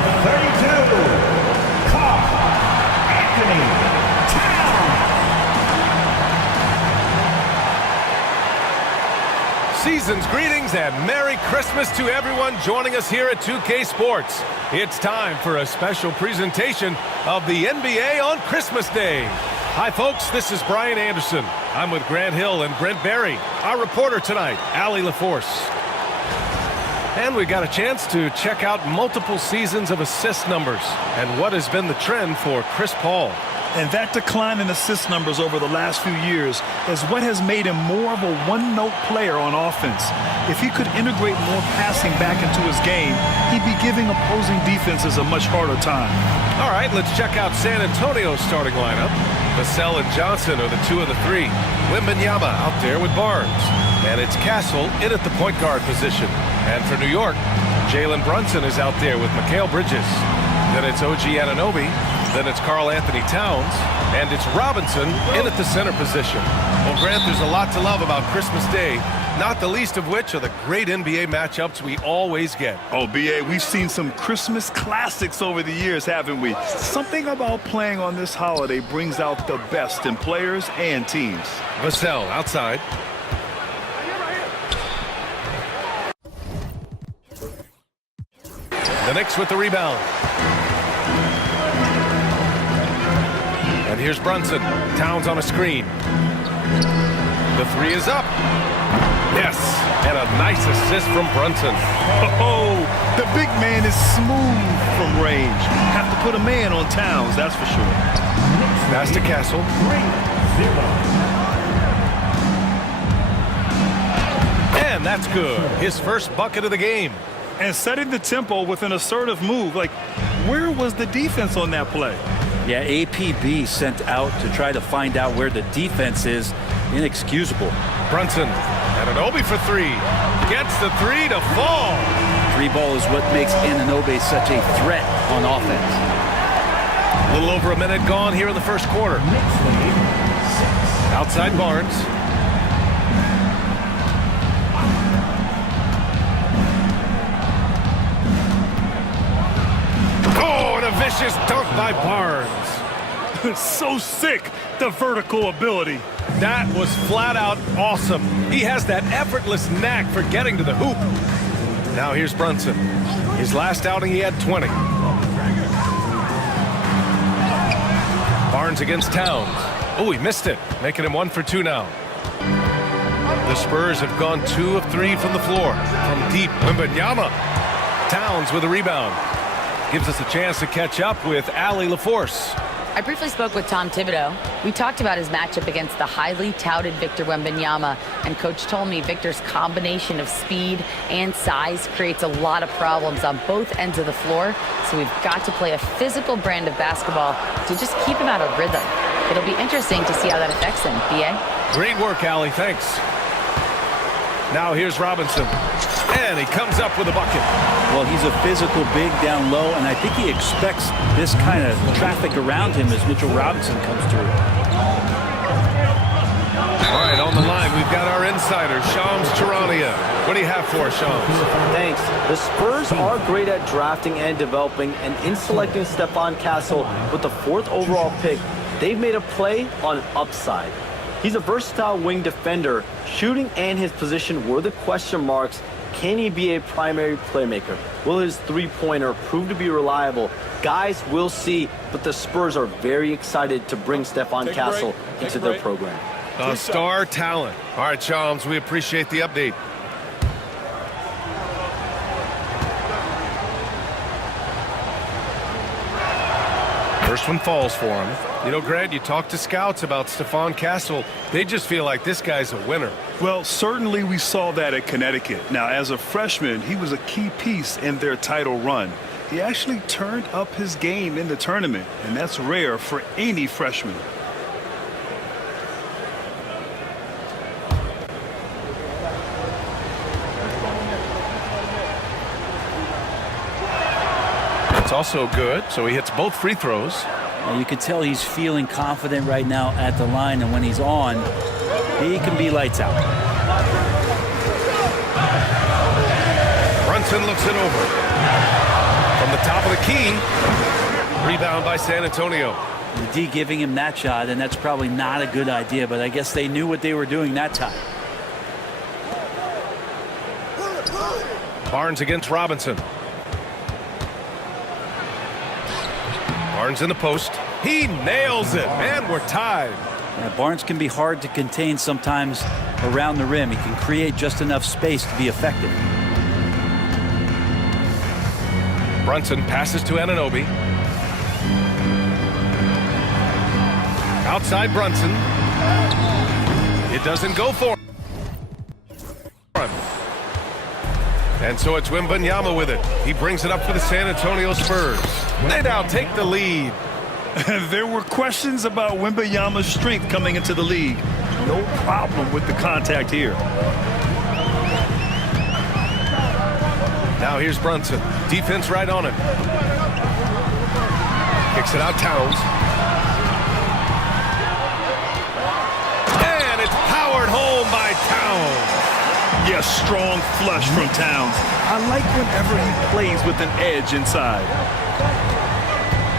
32, Anthony Towns. Season's greetings and Merry Christmas to everyone joining us here at 2K Sports. It's time for a special presentation of the NBA on Christmas Day. Hi folks, this is Brian Anderson. I'm with Grant Hill and Brent Barry. Our reporter tonight, Allie LaForce. And we got a chance to check out multiple seasons of assist numbers and what has been the trend for Chris Paul. And that decline in assist numbers over the last few years is what has made him more of a one-note player on offense. If he could integrate more passing back into his game, he'd be giving opposing defenses a much harder time. All right, let's check out San Antonio's starting lineup. Vassell and Johnson are the 2 of the 3. Wembanyama out there with Barnes. And it's Castle in at the point guard position. And for New York, Jalen Brunson is out there with Mikal Bridges. Then it's OG Anunoby. Then it's Karl Anthony Towns. And it's Robinson in at the center position. Well, Grant, there's a lot to love about Christmas Day, not the least of which are the great NBA matchups we always get. Oh, B.A., we've seen some Christmas classics over the years, haven't we? Something about playing on this holiday brings out the best in players and teams. Vassell outside. The Knicks with the rebound. And here's Brunson. Towns on a screen. The 3 is up. Yes, and a nice assist from Brunson. Oh, the big man is smooth from range. Have to put a man on Towns, that's for sure. Pass to Castle. 3-0. And that's good. His first bucket of the game. And setting the tempo with an assertive move. Like, where was the defense on that play? Yeah, APB sent out to try to find out where the defense is. Inexcusable. Brunson, Anunoby for 3. Gets the 3 to fall. 3 ball is what makes Anunoby such a threat on offense. A little over a minute gone here in the first quarter. Outside Barnes. Vicious dunk by Barnes. So sick, the vertical ability. That was flat out awesome. He has that effortless knack for getting to the hoop. Now here's Brunson. His last outing he had 20. Barnes against Towns. Oh, he missed it, making him 1 for 2 now. The Spurs have gone 2 of 3 from the floor. From deep, Wembanyama. Towns with a rebound. Gives us a chance to catch up with Allie LaForce. I briefly spoke with Tom Thibodeau. We talked about his matchup against the highly touted Victor Wembanyama, and Coach told me Victor's combination of speed and size creates a lot of problems on both ends of the floor, so we've got to play a physical brand of basketball to just keep him out of rhythm. It'll be interesting to see how that affects him, B.A. Great work, Allie. Thanks. Now here's Robinson. And he comes up with a bucket. Well, he's a physical big down low, and I think he expects this kind of traffic around him as Mitchell Robinson comes through. All right, on the line, we've got our insider, Shams Charania. What do you have for us, Shams? Thanks. The Spurs are great at drafting and developing, and in selecting Stephon Castle with the 4th overall pick, they've made a play on upside. He's a versatile wing defender. Shooting and his position were the question marks. Can he be a primary playmaker? Will his three-pointer prove to be reliable? Guys, we'll see, but the Spurs are very excited to bring Stephon Castle into their program. A star talent. All right, Shams, we appreciate the update. First one falls for him. You know, Grant, you talk to scouts about Stephon Castle. They just feel like this guy's a winner. Well, certainly we saw that at Connecticut. Now, as a freshman, he was a key piece in their title run. He actually turned up his game in the tournament, and that's rare for any freshman. It's also good, so he hits both free throws. And you can tell he's feeling confident right now at the line, and when he's on, he can be lights out. Brunson looks it over. From From the top of the key. Rebound by San Antonio. The D giving him that shot, and that's probably not a good idea, but I guess they knew what they were doing that time. Barnes against Robinson. Barnes in the post. He nails it, and we're tied. Yeah, Barnes can be hard to contain sometimes around the rim. He can create just enough space to be effective. Brunson passes to Anunoby. Outside Brunson. It doesn't go for him. And so it's Wembanyama with it. He brings it up for the San Antonio Spurs. They now take the lead. There were questions about Wembanyama's strength coming into the league. No problem with the contact here. Now here's Brunson. Defense right on him. Kicks it out Towns. And it's powered home by Towns. Yes, strong flush from Towns. I like whenever he plays with an edge inside.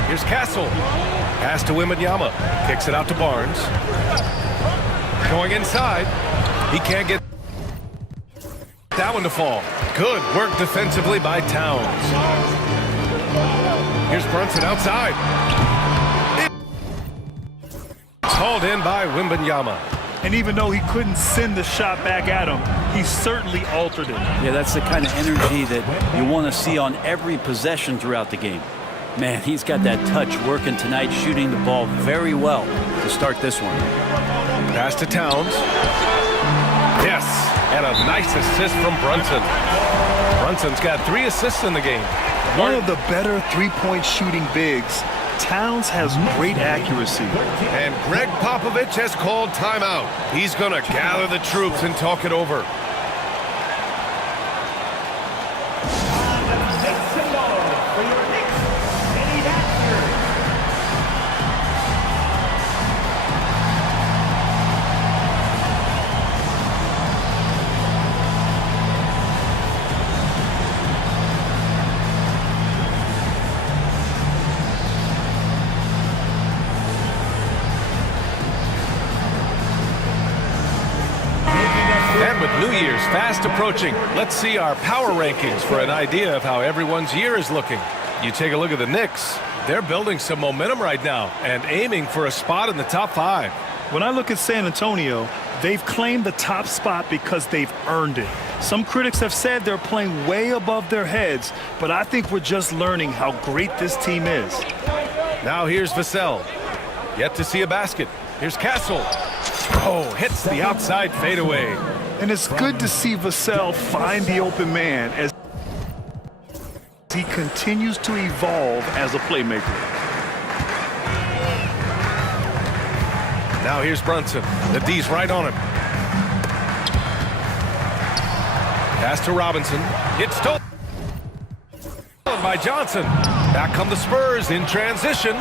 Here's Castle. Pass to Wembanyama. Kicks it out to Barnes. Going inside. He can't get that one to fall. Good work defensively by Towns. Here's Brunson outside. It's hauled in by Wembanyama. And even though he couldn't send the shot back at him, he certainly altered it. Yeah, that's the kind of energy that you want to see on every possession throughout the game. Man, he's got that touch working tonight, shooting the ball very well to start this one. Pass to Towns. Yes, and a nice assist from Brunson. Brunson's got 3 assists in the game. One of the better three-point shooting bigs. Towns has great accuracy. And Greg Popovich has called timeout. He's going to gather the troops and talk it over. And with New Year's fast approaching, let's see our power rankings for an idea of how everyone's year is looking. You take a look at the Knicks. They're building some momentum right now and aiming for a spot in the top 5. When I look at San Antonio, they've claimed the top spot because they've earned it. Some critics have said they're playing way above their heads, but I think we're just learning how great this team is. Now here's Vassell. Yet to see a basket. Here's Castle. Oh, hits the outside fadeaway. And it's good to see Vassell find the open man as he continues to evolve as a playmaker. Now here's Brunson. The D's right on him. Pass to Robinson. It's stolen by Johnson. Back come the Spurs in transition.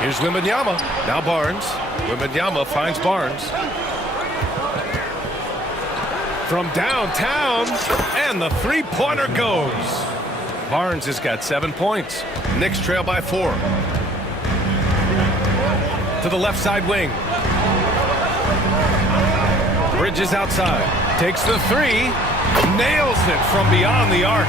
Here's Wembanyama. Now Barnes. Wembanyama finds Barnes. From downtown, and the three-pointer goes. Barnes has got 7 points. Knicks trail by 4. To the left side wing. Bridges outside. Takes the 3. Nails it from beyond the arc.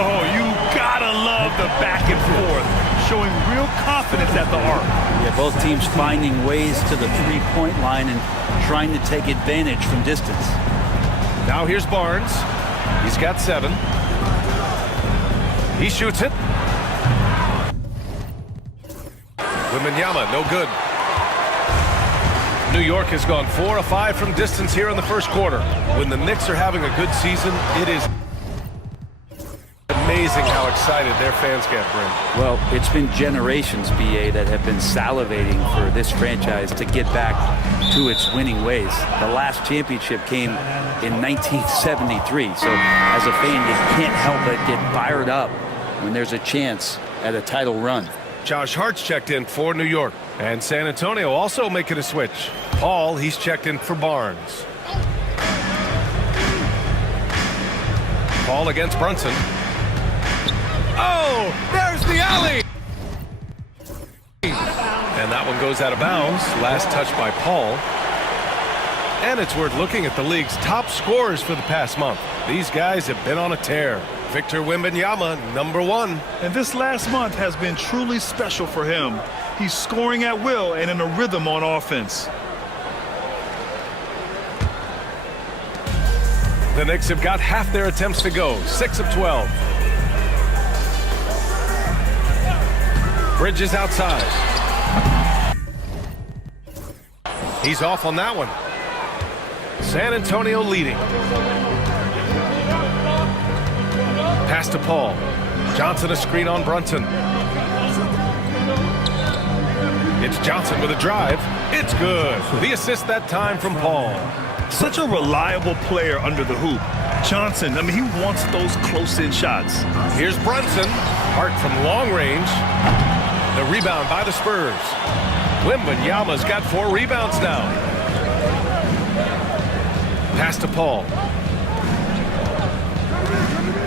Oh, you gotta love the back and forth. Showing real confidence at the arc. Yeah, both teams finding ways to the three-point line and trying to take advantage from distance. Now here's Barnes. He's got 7. He shoots it. Wembanyama, no good. New York has gone 4 of 5 from distance here in the first quarter. When the Knicks are having a good season, it is amazing how excited their fans get, Brent. Well, it's been generations, BA, that have been salivating for this franchise to get back to its winning ways. The last championship came in 1973, so as a fan, you can't help but get fired up when there's a chance at a title run. Josh Hart's checked in for New York, and San Antonio also making a switch. Paul, he's checked in for Barnes. Paul against Brunson. Oh, There's the alley. And that one goes out of bounds. Last touch by Paul. And it's worth looking at the league's top scorers for the past month. These guys have been on a tear. Victor Wembanyama, #1. And this last month has been truly special for him. He's scoring at will and in a rhythm on offense. The Knicks have got half their attempts to go, 6 of 12. Bridges outside. He's off on that one. San Antonio leading. Pass to Paul. Johnson a screen on Brunson. It's Johnson with a drive. It's good. The assist that time from Paul. Such a reliable player under the hoop. Johnson, I mean, he wants those close-in shots. Here's Brunson. Hart from long range. The rebound by the Spurs. Wembanyama's got 4 rebounds now. Pass to Paul.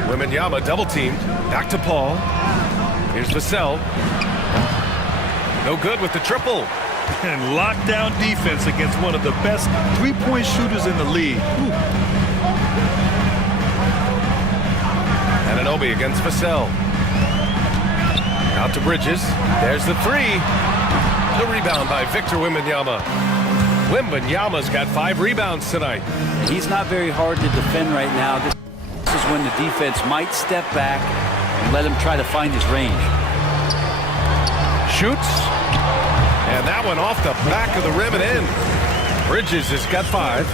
Wembanyama double-teamed. Back to Paul. Here's Vassell. No good with the triple. And lockdown defense against one of the best three-point shooters in the league. Ooh. Anunoby against Vassell. Out to Bridges. There's the 3. The rebound by Victor Wembanyama. Wembanyama's got 5 rebounds tonight. He's not very hard to defend right now. This is when the defense might step back and let him try to find his range. Shoots. And that one off the back of the rim and in. Bridges has got 5.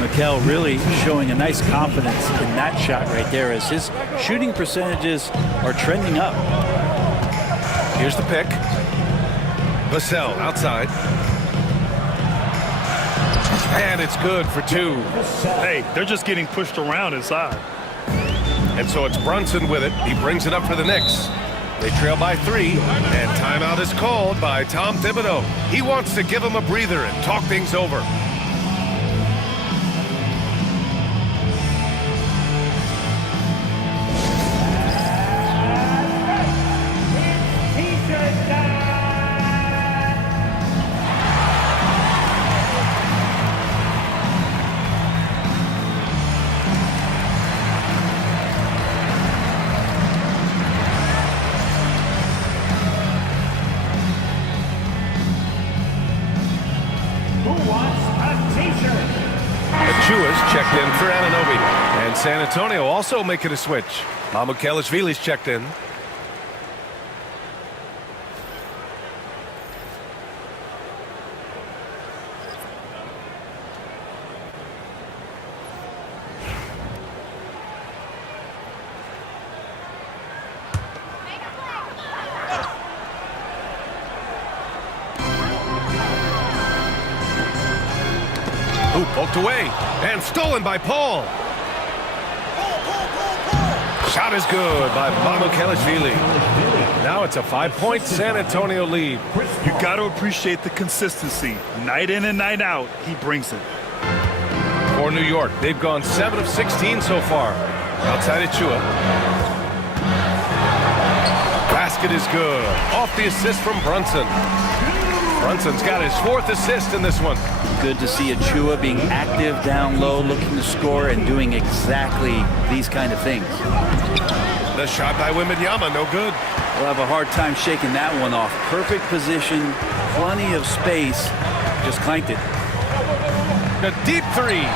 Mikel really showing a nice confidence in that shot right there as his shooting percentages are trending up. Here's the pick. Vassell outside. And it's good for 2. Hey, they're just getting pushed around inside. And so it's Brunson with it. He brings it up for the Knicks. They trail by 3, and timeout is called by Tom Thibodeau. He wants to give them a breather and talk things over. Chua's checked in for Anunoby. And San Antonio also making a switch. Mamukelashvili's checked in. Ooh, poked away and stolen by Paul. Shot is good by Mamukelashvili. Now it's a 5-point San Antonio lead. You got to appreciate the consistency. Night in and night out, he brings it. For New York, they've gone 7 of 16 so far. Outside of Chua. Basket is good. Off the assist from Brunson. Brunson's got his 4th assist in this one. Good to see Achua being active down low, looking to score and doing exactly these kind of things. The shot by Wembanyama, no good. We'll have a hard time shaking that one off. Perfect position, plenty of space, just clanked it. The deep 3.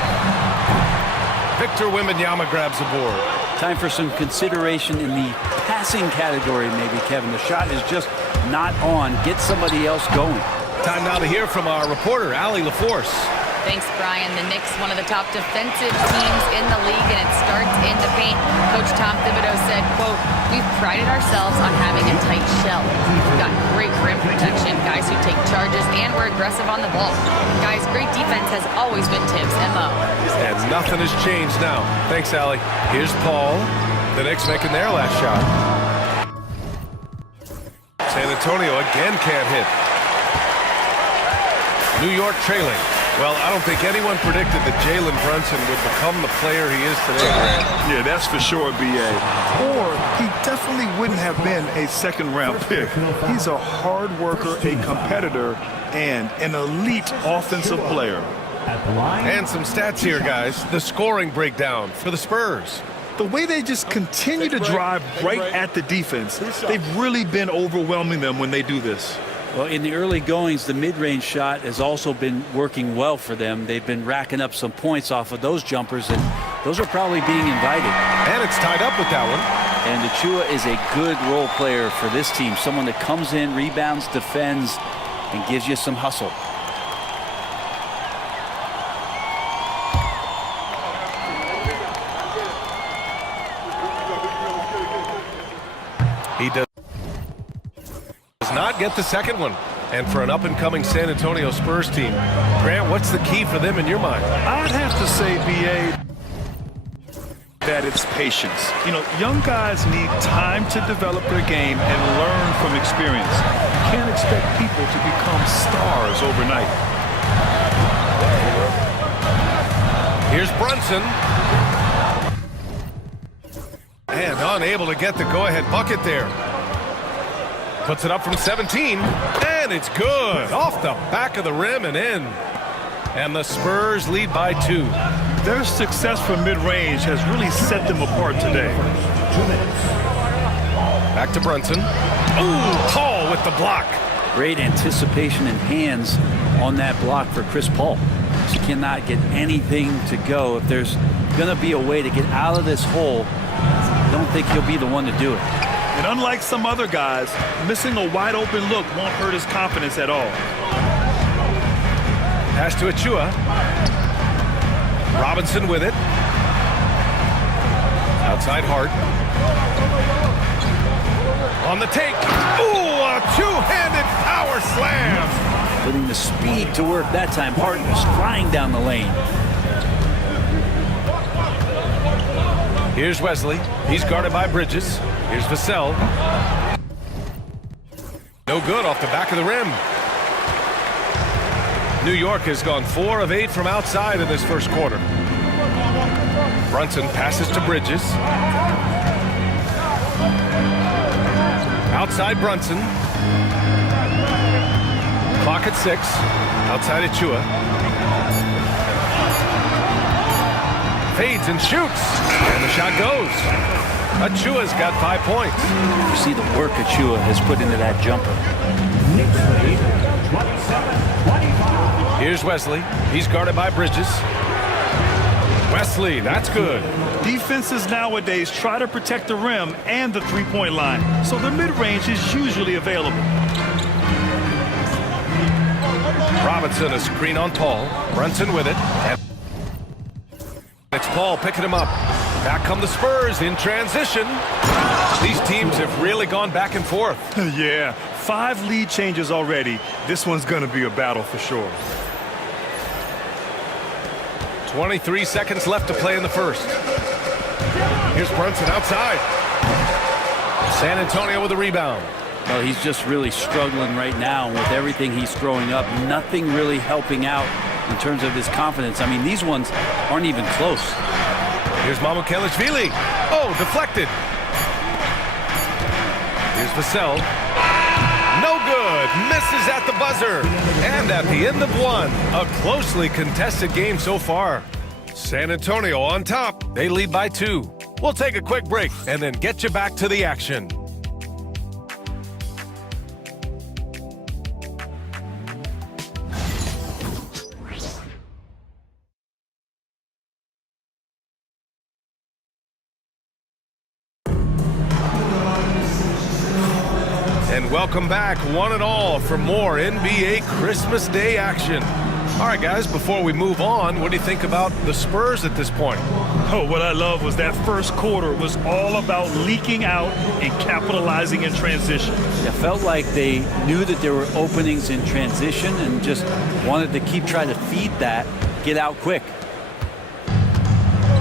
Victor Wembanyama grabs the board. Time for some consideration in the passing category maybe, Kevin. The shot is just not on. Get somebody else going. Time now to hear from our reporter, Allie LaForce. Thanks, Brian. The Knicks, one of the top defensive teams in the league, and it starts in the paint. Coach Tom Thibodeau said, quote, "We've prided ourselves on having a tight shell. We've got great rim protection, guys who take charges, and we're aggressive on the ball. Guys, great defense has always been Tibbs' MO." And nothing has changed now. Thanks, Allie. Here's Paul. The Knicks making their last shot. San Antonio again can't hit. New York trailing. Well, I don't think anyone predicted that Jalen Brunson would become the player he is today. Yeah, that's for sure, B.A. Or he definitely wouldn't have been a second-round pick. He's a hard worker, a competitor, and an elite offensive player. And some stats here, guys. The scoring breakdown for the Spurs. The way they just continue to drive right at the defense, they've really been overwhelming them when they do this. Well, in the early goings, the mid-range shot has also been working well for them. They've been racking up some points off of those jumpers, and those are probably being invited. And it's tied up with that one. And Achua is a good role player for this team, someone that comes in, rebounds, defends, and gives you some hustle. He does not get the second one. And for an up-and-coming San Antonio Spurs team, Grant, what's the key for them in your mind? I'd have to say, B.A., that it's patience. You know, young guys need time to develop their game and learn from experience. You can't expect people to become stars overnight. Here's Brunson. And unable to get the go-ahead bucket there. Puts it up from 17, and it's good. Off the back of the rim and in. And the Spurs lead by 2. Their success from mid-range has really set them apart today. Back to Brunson. Ooh, Paul with the block. Great anticipation and hands on that block for Chris Paul. He cannot get anything to go. If there's going to be a way to get out of this hole, I don't think he'll be the one to do it. And unlike some other guys, missing a wide-open look won't hurt his confidence at all. Pass to Achua. Robinson with it. Outside Hart. On the take. Ooh, a two-handed power slam. Putting the speed to work that time. Hart was flying down the lane. Here's Wesley. He's guarded by Bridges. Here's Vassell. No good off the back of the rim. New York has gone 4 of 8 from outside in this first quarter. Brunson passes to Bridges. Outside Brunson. Clock at 6. Outside Achua. Fades and shoots. And the shot goes. Achua's got 5 points. You see the work Achua has put into that jumper. Here's Wesley. He's guarded by Bridges. Wesley, that's good. Defenses nowadays try to protect the rim and the three-point line, so the mid-range is usually available. Robinson, a screen on Paul. Brunson with it. And it's Paul picking him up. Back come the Spurs in transition. These teams have really gone back and forth. Yeah, 5 lead changes already. This one's going to be a battle for sure. 23 seconds left to play in the first. Here's Brunson outside. San Antonio with the rebound. Well, he's just really struggling right now with everything he's throwing up. Nothing really helping out in terms of his confidence. I mean, these ones aren't even close. Here's Mamukelashvili. Oh, deflected. Here's Vassell. No good. Misses at the buzzer. And at the end of one, a closely contested game so far. San Antonio on top. They lead by 2. We'll take a quick break and then get you back to the action. And welcome back, one and all, for more NBA Christmas Day action. All right, guys, before we move on, what do you think about the Spurs at this point? Oh, what I love was that first quarter was all about leaking out and capitalizing in transition. It felt like they knew that there were openings in transition and just wanted to keep trying to feed that, get out quick.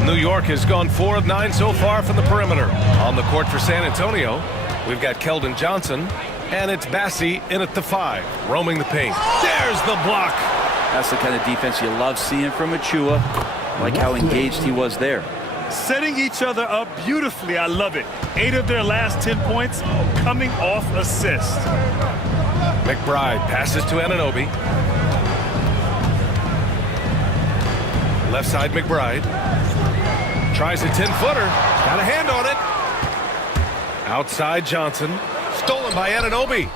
New York has gone 4 of 9 so far from the perimeter. On the court for San Antonio, we've got Keldon Johnson, and it's Bassie in at the 5, roaming the paint. There's the block. That's the kind of defense you love seeing from Achua. Like how engaged he was there. Setting each other up beautifully. I love it. 8 of their last 10 points coming off assists. McBride passes to Anunoby. Left side McBride. Tries a 10-footer. Got a hand on it. Outside Johnson. Stolen by Anunoby.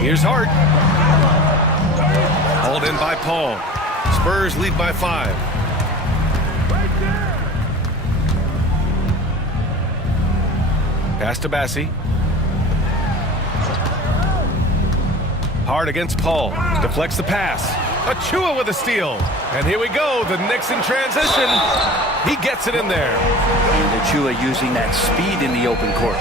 Here's Hart. Hauled in by Paul. Spurs lead by 5. Pass to Bassi. Hard against Paul. Deflects the pass. Achua with a steal. And here we go. The Knicks in transition. He gets it in there. And Achua using that speed in the open court.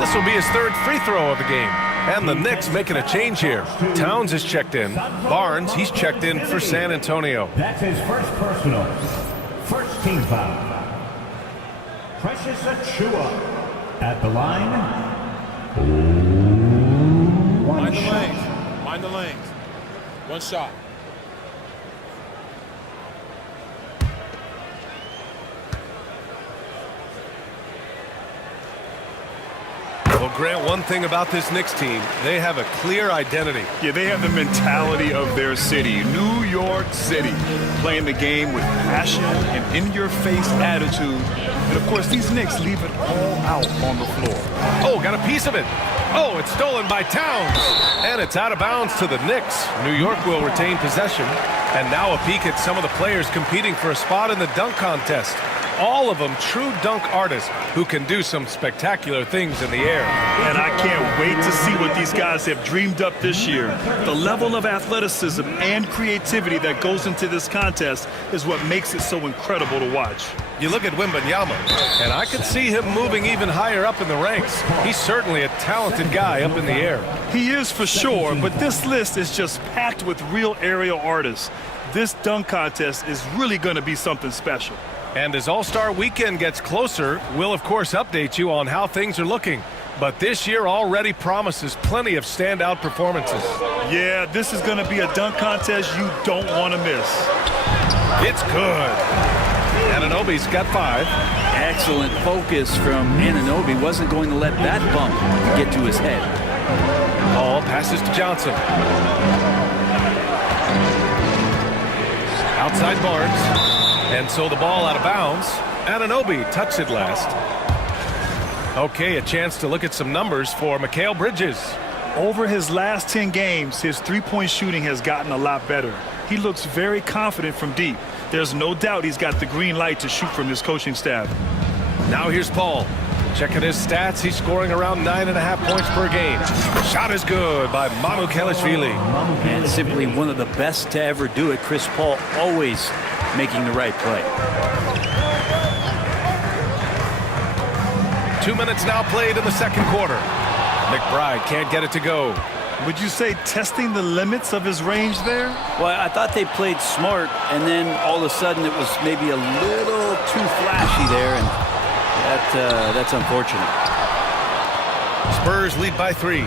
This will be his 3rd free throw of the game. And the Knicks making a change here. Towns is checked in. Barnes, he's checked in for San Antonio. That's his first personal. First team foul. Precious Achua at the line. Mind the lanes. Mind the lanes. One shot. Well, Grant, one thing about this Knicks team, they have a clear identity. Yeah, they have the mentality of their city, New York City, playing the game with passion and in-your-face attitude. And, of course, these Knicks leave it all out on the floor. Oh, got a piece of it. Oh, it's stolen by Towns. And it's out of bounds to the Knicks. New York will retain possession. And now a peek at some of the players competing for a spot in the dunk contest. All of them true dunk artists who can do some spectacular things in the air. And I can't wait to see what these guys have dreamed up this year. The level of athleticism and creativity that goes into this contest is what makes it so incredible to watch. You look at Wembanyama, and I could see him moving even higher up in the ranks. He's certainly a talented guy up in the air. He is for sure, but this list is just packed with real aerial artists. This dunk contest is really going to be something special. And as All-Star Weekend gets closer, we'll of course update you on how things are looking. But this year already promises plenty of standout performances. Yeah, this is going to be a dunk contest you don't want to miss. It's good. Anunoby's got 5. Excellent focus from Anunoby. Wasn't going to let that bump get to his head. Paul passes to Johnson. Outside Barnes. And so the ball out of bounds. Anunoby touched it last. Okay, a chance to look at some numbers for Mikal Bridges. Over his last 10 games, his three-point shooting has gotten a lot better. He looks very confident from deep. There's no doubt he's got the green light to shoot from his coaching staff. Now here's Paul. Checking his stats, he's scoring around 9.5 points per game. Shot is good by Mamukelashvili. And simply one of the best to ever do it. Chris Paul always making the right play. 2 minutes now played in the second quarter. McBride can't get it to go. Would you say testing the limits of his range there? Well, I thought they played smart, and then all of a sudden it was maybe a little too flashy there, and that's unfortunate. Spurs lead by 3.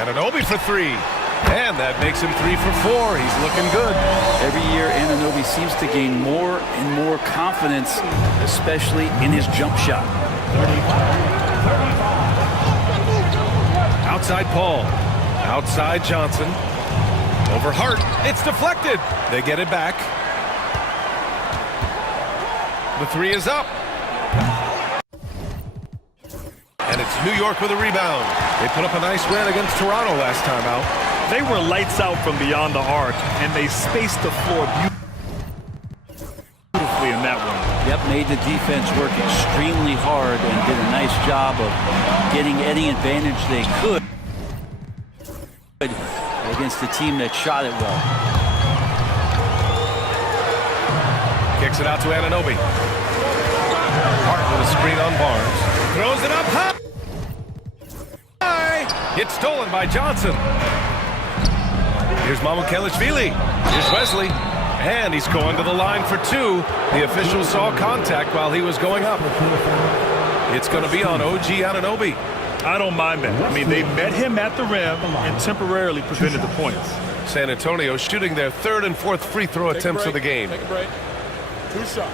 Anunoby for 3. And that makes him 3 for 4. He's looking good. Every year, Anunoby seems to gain more and more confidence, especially in his jump shot. Outside Paul. Outside Johnson. Over Hart. It's deflected. They get it back. The 3 is up. And it's New York with a rebound. They put up a nice win against Toronto last time out. They were lights out from beyond the arc, and they spaced the floor beautifully in that one. Yep, made the defense work extremely hard and did a nice job of getting any advantage they could against the team that shot it well. Kicks it out to Anunoby. Hart with a screen on Barnes. Throws it up high. It's stolen by Johnson. Here's Mamukelashvili. Here's Wesley. And he's going to the line for 2. The official saw contact while he was going up. It's going to be on OG Anunoby. I don't mind that. I mean, they met him at the rim and temporarily prevented the points. San Antonio shooting their third and fourth free throw attempts of the game. Take a break. 2 shots.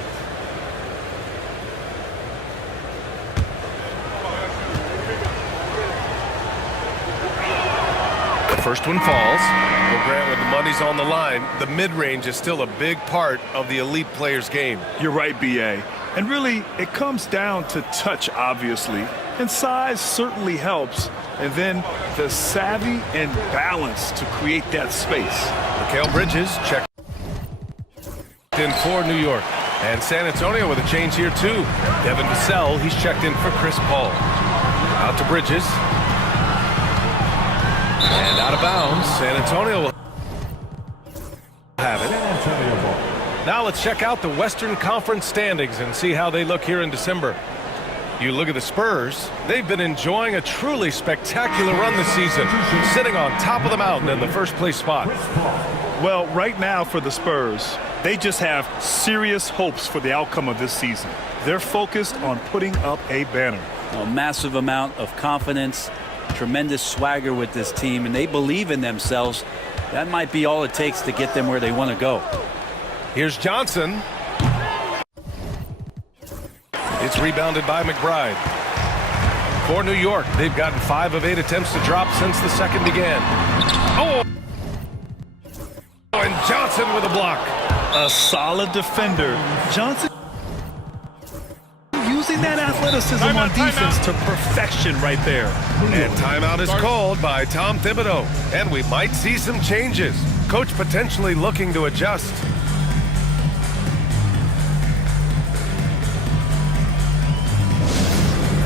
The first one falls. Well, Grant, when the money's on the line, the mid-range is still a big part of the elite player's game. You're right, B.A. And really, it comes down to touch, obviously. And size certainly helps. And then the savvy and balance to create that space. Mikal Bridges checked in for New York. And San Antonio with a change here, too. Devin Vassell, he's checked in for Chris Paul. Out to Bridges. And out of bounds. San Antonio will have it. Now let's check out the Western Conference standings and see how they look here in December. You look at the Spurs, they've been enjoying a truly spectacular run this season, sitting on top of the mountain in the first place spot. Well, right now for the Spurs, they just have serious hopes for the outcome of this season. They're focused on putting up a banner. A massive amount of confidence, tremendous swagger with this team, and they believe in themselves. That might be all it takes to get them where they want to go. Here's Johnson. It's rebounded by McBride. For New York, they've gotten 5 of 8 attempts to drop since the second began. Oh! And Johnson with a block. A solid defender. Johnson using that athleticism on defense to perfection right there. And timeout is called by Tom Thibodeau. And we might see some changes. Coach potentially looking to adjust.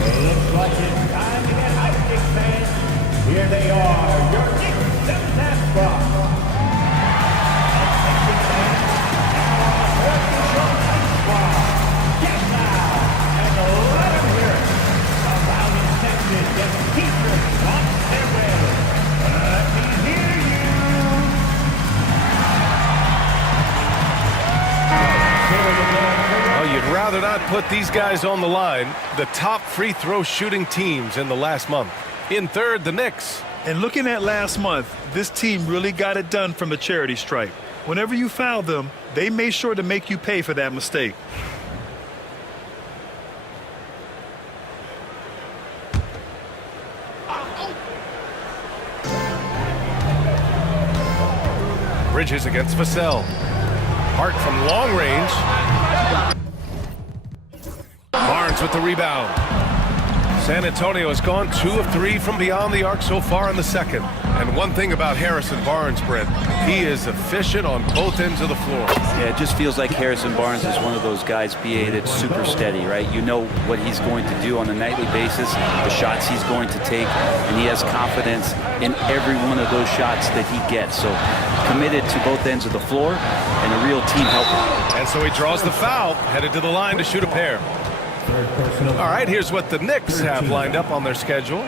Looks like it's time to get hyped, Knicks fans. Here they are, your Knicks mascot. Get loud and let them hear it. Around in Texas, the Patriots on their way. Let me hear you. Well, you'd rather not put these guys on the line, the top free throw shooting teams in the last month. In third, the Knicks. And looking at last month, this team really got it done from the charity stripe. Whenever you foul them, they made sure to make you pay for that mistake. Bridges against Vassell. Hart from long range. Barnes with the rebound. San Antonio has gone 2 of 3 from beyond the arc so far in the second. And one thing about Harrison Barnes, Brent, he is efficient on both ends of the floor. Yeah, it just feels like Harrison Barnes is one of those guys, B.A., that's super steady, right? You know what he's going to do on a nightly basis, the shots he's going to take, and he has confidence in every one of those shots that he gets. So committed to both ends of the floor and a real team helper. And so he draws the foul, headed to the line to shoot a pair. All right, here's what the Knicks have lined up on their schedule.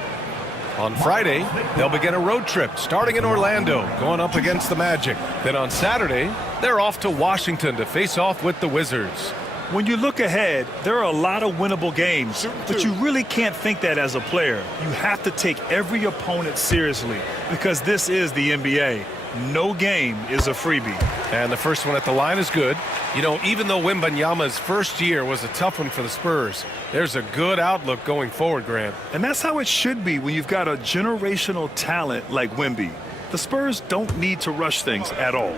On Friday, they'll begin a road trip starting in Orlando, going up against the Magic. Then on Saturday, they're off to Washington to face off with the Wizards. When you look ahead, there are a lot of winnable games, but you really can't think that as a player. You have to take every opponent seriously because this is the NBA. No game is a freebie. And the first one at the line is good. You know, even though Wembanyama's first year was a tough one for the Spurs, there's a good outlook going forward, Grant. And that's how it should be when you've got a generational talent like Wemby. The Spurs don't need to rush things at all.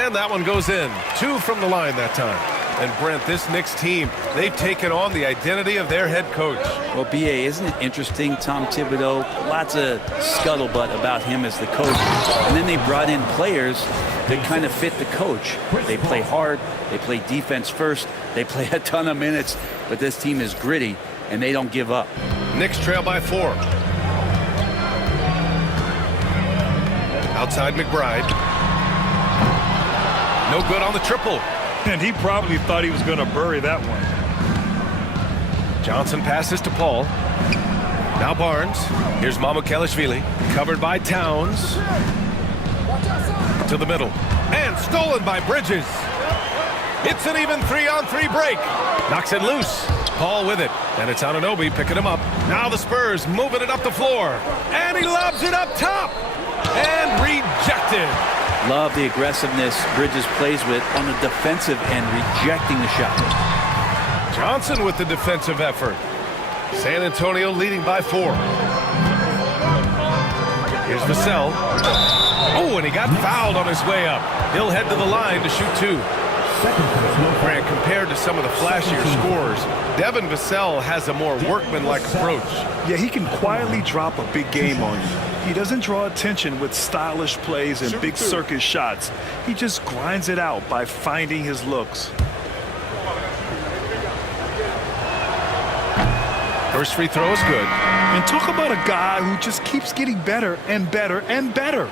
And that one goes in. 2 from the line that time. And Brent, this Knicks team, they've taken on the identity of their head coach. Well, B.A., isn't it interesting, Tom Thibodeau? Lots of scuttlebutt about him as the coach. And then they brought in players that kind of fit the coach. They play hard. They play defense first. They play a ton of minutes. But this team is gritty, and they don't give up. Knicks trail by 4. Outside McBride. No good on the triple. And he probably thought he was going to bury that one. Johnson passes to Paul. Now Barnes. Here's Mamukelashvili. Covered by Towns. To the middle. And stolen by Bridges. It's an even 3-on-3 break. Knocks it loose. Paul with it, and it's Anunoby picking him up. Now the Spurs moving it up the floor, and he lobs it up top, and rejected. Love the aggressiveness Bridges plays with on the defensive end, rejecting the shot. Johnson with the defensive effort. San Antonio leading by 4. Here's Vassell. Oh, and he got fouled on his way up. He'll head to the line to shoot 2. Grant, compared to some of the flashier scorers, Devin Vassell has a more workmanlike approach. Yeah, he can quietly drop a big game on you. He doesn't draw attention with stylish plays and big circus shots. He just grinds it out by finding his looks. First free throw is good. And talk about a guy who just keeps getting better and better and better.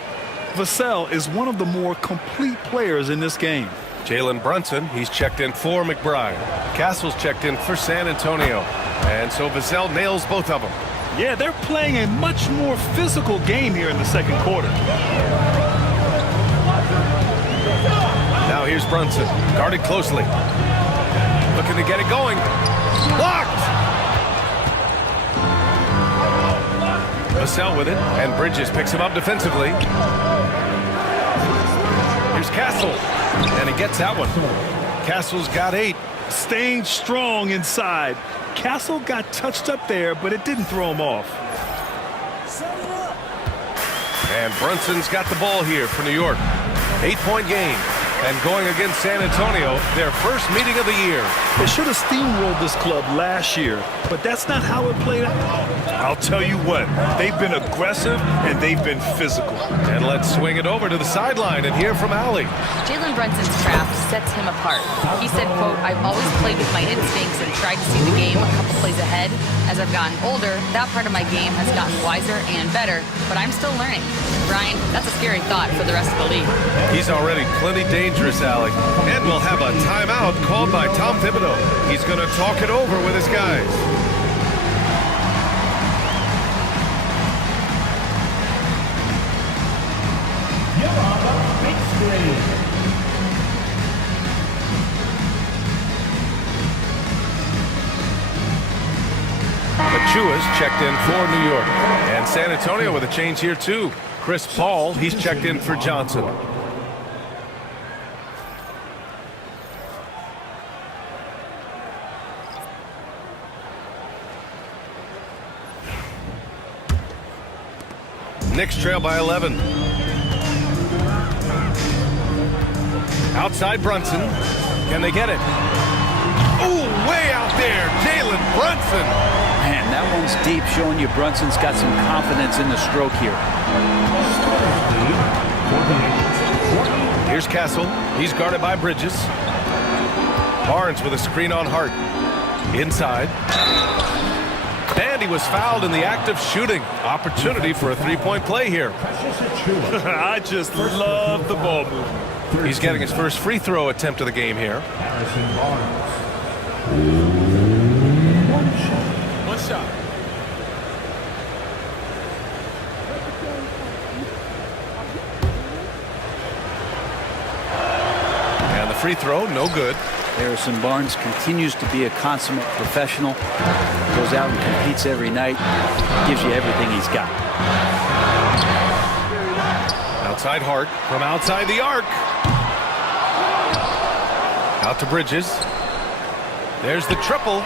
Vassell is one of the more complete players in this game. Jalen Brunson, he's checked in for McBride. Castle's checked in for San Antonio. And so Vassell nails both of them. Yeah, they're playing a much more physical game here in the second quarter. Now here's Brunson, guarded closely. Looking to get it going. Blocked! Vassell with it, and Bridges picks him up defensively. Here's Castle, and he gets that one. Castle's got 8. Staying strong inside. Castle got touched up there, but it didn't throw him off. And Brunson's got the ball here for New York. 8-point game. And going against San Antonio, their first meeting of the year. They should have steamrolled this club last year, but that's not how it played out. I'll tell you what, they've been aggressive and they've been physical. And let's swing it over to the sideline and hear from Allie. Jalen Brunson's craft sets him apart. He said, quote, "I've always played with my instincts and tried to see the game a couple plays ahead. As I've gotten older, that part of my game has gotten wiser and better, but I'm still learning." Brian, that's a scary thought for the rest of the league. He's already plenty dangerous, Allie. And we'll have a timeout called by Tom Thibodeau. He's going to talk it over with his guys. You're on the big screen. Achua's checked in for New York. And San Antonio with a change here, too. Chris Paul, he's checked in for Johnson. Knicks trail by 11. Outside Brunson. Can they get it? Oh, way out there. Jalen Brunson. Man, that one's deep, showing you Brunson's got some confidence in the stroke here. Here's Castle. He's guarded by Bridges. Barnes with a screen on Hart. Inside. And he was fouled in the act of shooting. Opportunity for a three-point play here. I just love the ball move. He's getting his first free throw attempt of the game here. One shot. And the free throw, no good. Harrison Barnes continues to be a consummate professional. Goes out and competes every night. Gives you everything he's got. Outside Hart from outside the arc. Out to Bridges. There's the triple.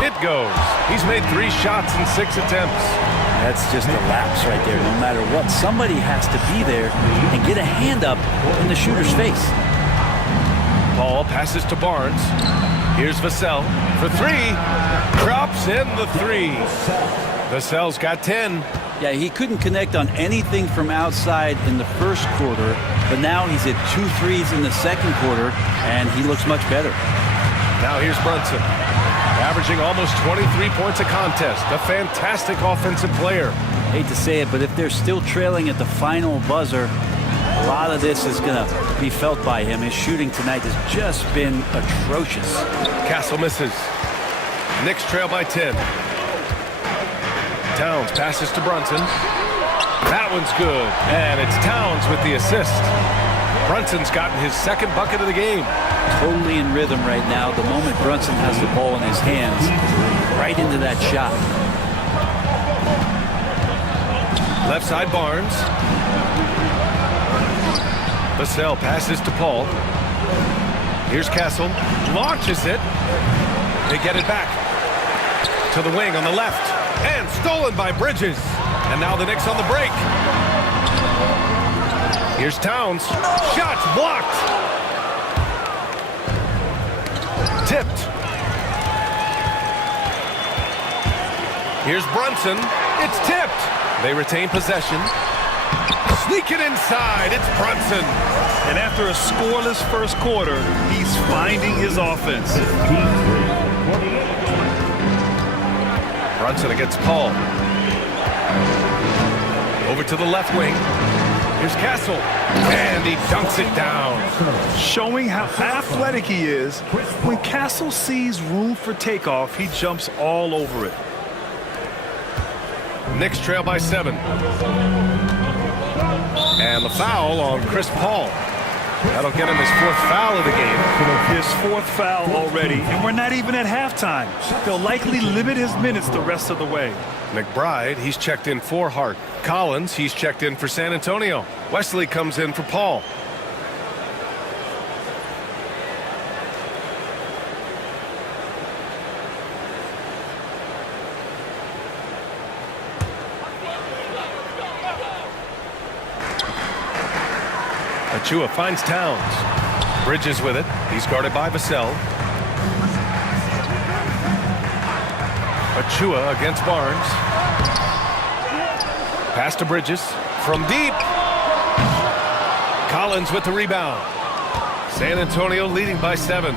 It goes. He's made 3 shots in 6 attempts. That's just a lapse right there. No matter what, somebody has to be there and get a hand up in the shooter's face. Ball passes to Barnes. Here's Vassell for 3. Drops in the 3. Vassell's got 10. Yeah, he couldn't connect on anything from outside in the first quarter, but now he's at 2 threes in the second quarter, and he looks much better. Now here's Brunson, averaging almost 23 points a contest. A fantastic offensive player. Hate to say it, but if they're still trailing at the final buzzer, a lot of this is going to be felt by him. His shooting tonight has just been atrocious. Castle misses. Knicks trail by 10. Towns passes to Brunson. That one's good. And it's Towns with the assist. Brunson's gotten his second bucket of the game. Totally in rhythm right now. The moment Brunson has the ball in his hands, right into that shot. Left side, Barnes. Vassell passes to Paul. Here's Castle. Launches it. They get it back to the wing on the left. And stolen by Bridges. And now the Knicks on the break. Here's Towns. Shots blocked. Tipped. Here's Brunson. It's tipped. They retain possession. Sneak it inside. It's Brunson. And after a scoreless first quarter, he's finding his offense. Brunson against Paul. Over to the left wing. Here's Castle. And he dunks it down. Showing how athletic he is. When Castle sees room for takeoff, he jumps all over it. Knicks trail by 7. And the foul on Chris Paul. That'll get him his 4th foul of the game. His 4th foul already, and we're not even at halftime. They'll likely limit his minutes the rest of the way. McBride, he's checked in for Hart. Collins, he's checked in for San Antonio. Wesley comes in for Paul. Achua finds Towns. Bridges with it. He's guarded by Vassell. Achua against Barnes. Pass to Bridges. From deep. Collins with the rebound. San Antonio leading by 7.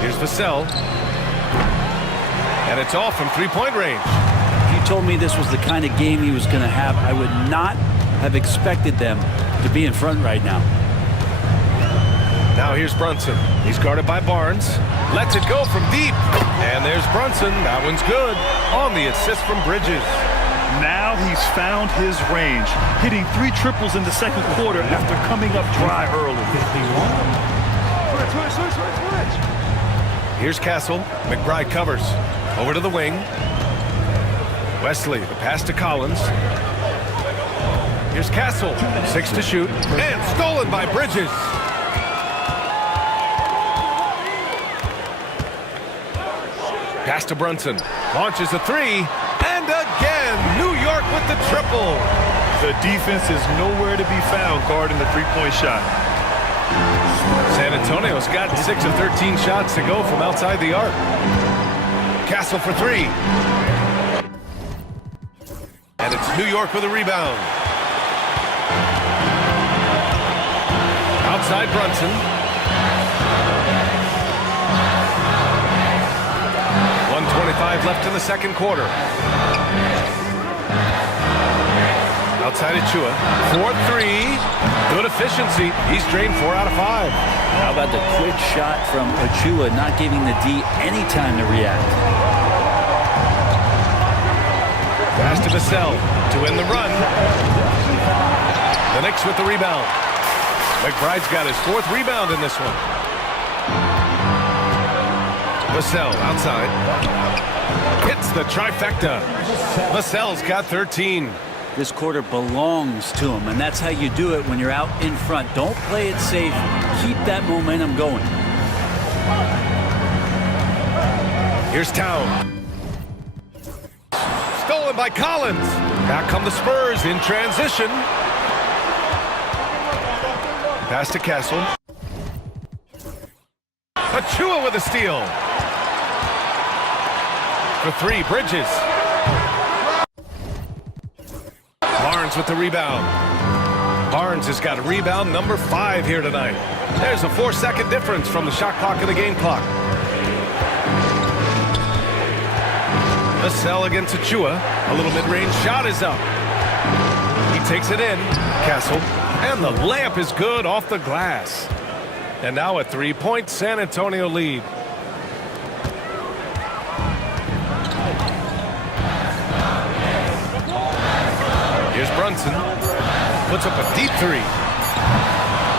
Here's Vassell. And it's off from 3-point range. If you told me this was the kind of game he was going to have, I would not have expected them to be in front right now. Now here's Brunson. He's guarded by Barnes. Lets it go from deep. And there's Brunson. That one's good. On the assist from Bridges. Now he's found his range, hitting 3 triples in the second quarter after coming up dry early. Here's Castle. McBride covers. Over to the wing. Wesley, the pass to Collins. Here's Castle. 6 to shoot. And stolen by Bridges. Pass to Brunson. Launches a 3. And again, New York with the triple. The defense is nowhere to be found guarding the 3-point shot. San Antonio's got 6 of 13 shots to go from outside the arc. Castle for 3. And it's New York with a rebound. Outside Brunson. 1:25 left in the second quarter. Outside Achua. 4-3. Good efficiency. He's drained 4 out of 5. How about the quick shot from Achua, not giving the D any time to react? Pass to Vassell to win the run. The Knicks with the rebound. McBride's got his 4th rebound in this one. Vassell outside. Hits the trifecta. Vassell's got 13. This quarter belongs to him, and that's how you do it when you're out in front. Don't play it safe. Keep that momentum going. Here's Town. Stolen by Collins. Back come the Spurs in transition. Pass to Castle. Achua with a steal. For 3, Bridges. Barnes with the rebound. Barnes has got a rebound number 5 here tonight. There's a 4-second difference from the shot clock and the game clock. Vassell against Achua. A little mid-range shot is up. He takes it in. Castle. And the layup is good off the glass. And now a 3-point San Antonio lead. Here's Brunson. Puts up a deep 3.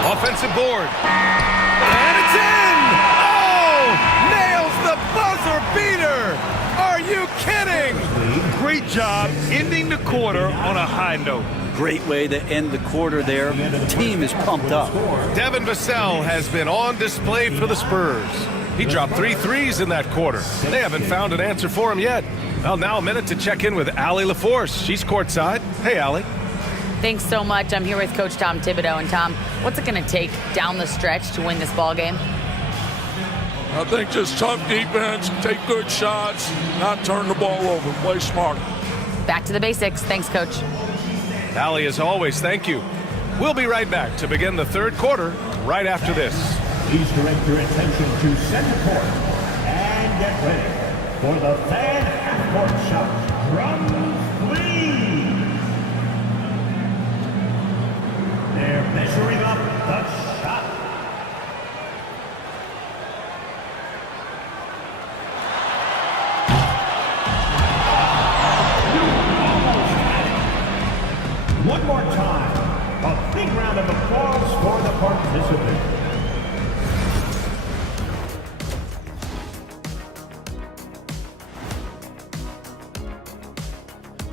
Offensive board. And it's in! Oh! Nails the great job ending the quarter on a high note. Great way to end the quarter there. The team is pumped up. Devin Vassell has been on display for the Spurs. He dropped 3 threes in that quarter. They haven't found an answer for him yet. Well, now a minute to check in with Allie LaForce. She's courtside. Hey, Allie. Thanks so much. I'm here with Coach Tom Thibodeau. And Tom, what's it going to take down the stretch to win this ball game? I think just tough defense, take good shots, not turn the ball over, play smart. Back to the basics. Thanks, Coach. Allie, as always, thank you. We'll be right back to begin the third quarter right after this. Please direct your attention to center court and get ready for the fan half-court shot. Drums, please. They're measuring up the shot. One more time, a big round of applause for the participants.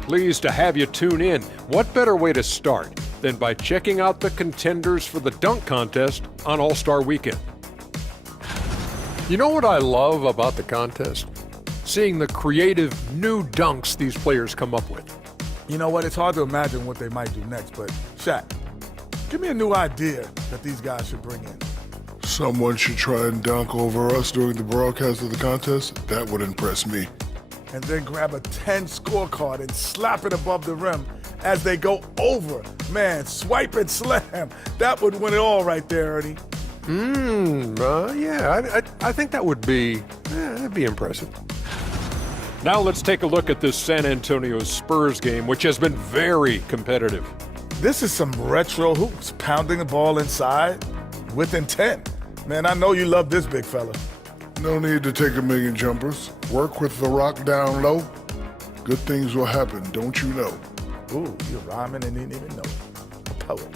Pleased to have you tune in. What better way to start than by checking out the contenders for the dunk contest on All-Star Weekend? You know what I love about the contest? Seeing the creative new dunks these players come up with. You know what? It's hard to imagine what they might do next, but Shaq, give me a new idea that these guys should bring in. Someone should try and dunk over us during the broadcast of the contest. That would impress me. And then grab a 10 scorecard and slap it above the rim as they go over. Man, swipe and slam. That would win it all right there, Ernie. Yeah, I think that would be, that'd be impressive. Now let's take a look at this San Antonio Spurs game, which has been very competitive. This is some retro hoops, pounding the ball inside with intent. Man, I know you love this big fella. No need to take a million jumpers. Work with the rock down low. Good things will happen, don't you know? Ooh, you're rhyming and didn't even know. A poet.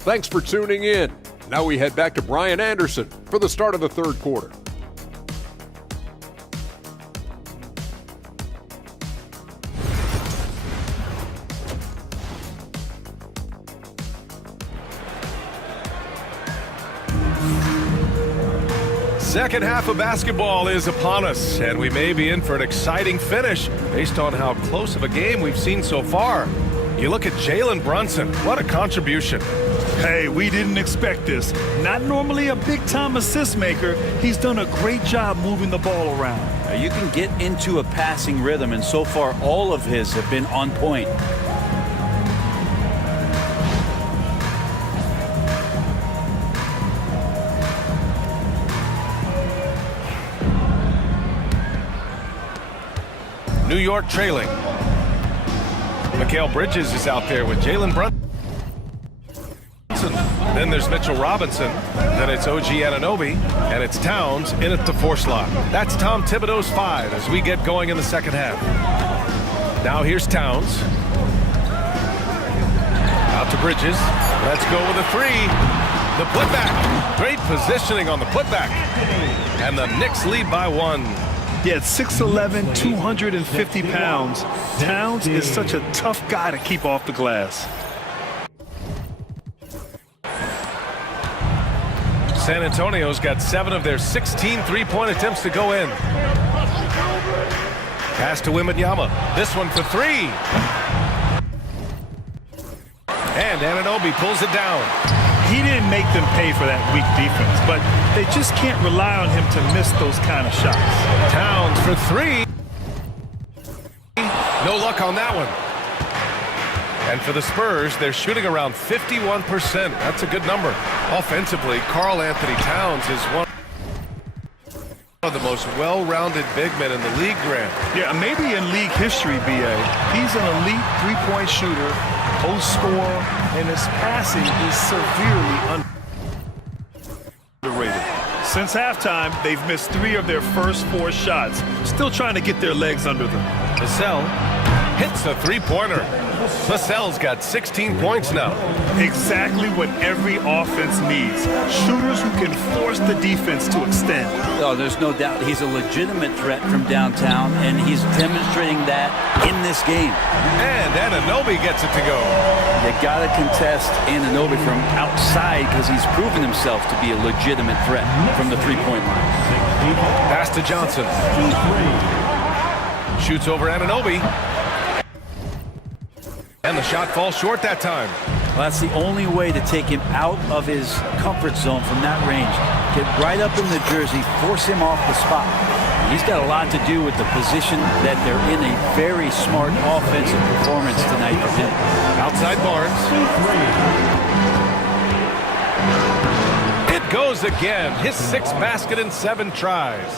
Thanks for tuning in. Now we head back to Brian Anderson for the start of the third quarter. Second half of basketball is upon us, and we may be in for an exciting finish based on how close of a game we've seen so far. You look at Jalen Brunson. What a contribution. Hey, we didn't expect this. Not normally a big-time assist maker, he's done a great job moving the ball around. Now, you can get into a passing rhythm, and so far all of his have been on point. New York trailing. Mikal Bridges is out there with Jalen Brunson. Then there's Mitchell Robinson. Then it's OG Anunoby. And it's Towns in at the 4 slot. That's Tom Thibodeau's 5 as we get going in the second half. Now here's Towns. Out to Bridges. Let's go with a 3. The putback. Great positioning on the putback. And the Knicks lead by 1. Yeah, 6'11", 250 pounds. Towns is such a tough guy to keep off the glass. San Antonio's got 7 of their 16 three-point attempts to go in. Pass to Wembanyama. This one for 3. And Anunoby pulls it down. He didn't make them pay for that weak defense, but they just can't rely on him to miss those kind of shots. Towns for 3. No luck on that one. And for the Spurs, they're shooting around 51%. That's a good number. Offensively, Karl Anthony Towns is one of the most well-rounded big men in the league, Grant. Yeah, maybe in league history, B.A. He's an elite three-point shooter, post scorer, and his passing is severely underrated. Since halftime, they've missed 3 of their first 4 shots. Still trying to get their legs under them. Vassell hits a three-pointer. Vassell's got 16 points now. Exactly what every offense needs. Shooters who can force the defense to extend. Oh, there's no doubt he's a legitimate threat from downtown, and he's demonstrating that in this game. And Anunoby gets it to go. You got to contest Anunoby from outside because he's proven himself to be a legitimate threat from the three-point line. Pass to Johnson. Shoots over Anunoby. And the shot falls short that time. Well, that's the only way to take him out of his comfort zone from that range. Get right up in the jersey, force him off the spot. He's got a lot to do with the position that they're in. A very smart offensive performance tonight for him. Outside Barnes. It goes again. His 6th basket in 7 tries.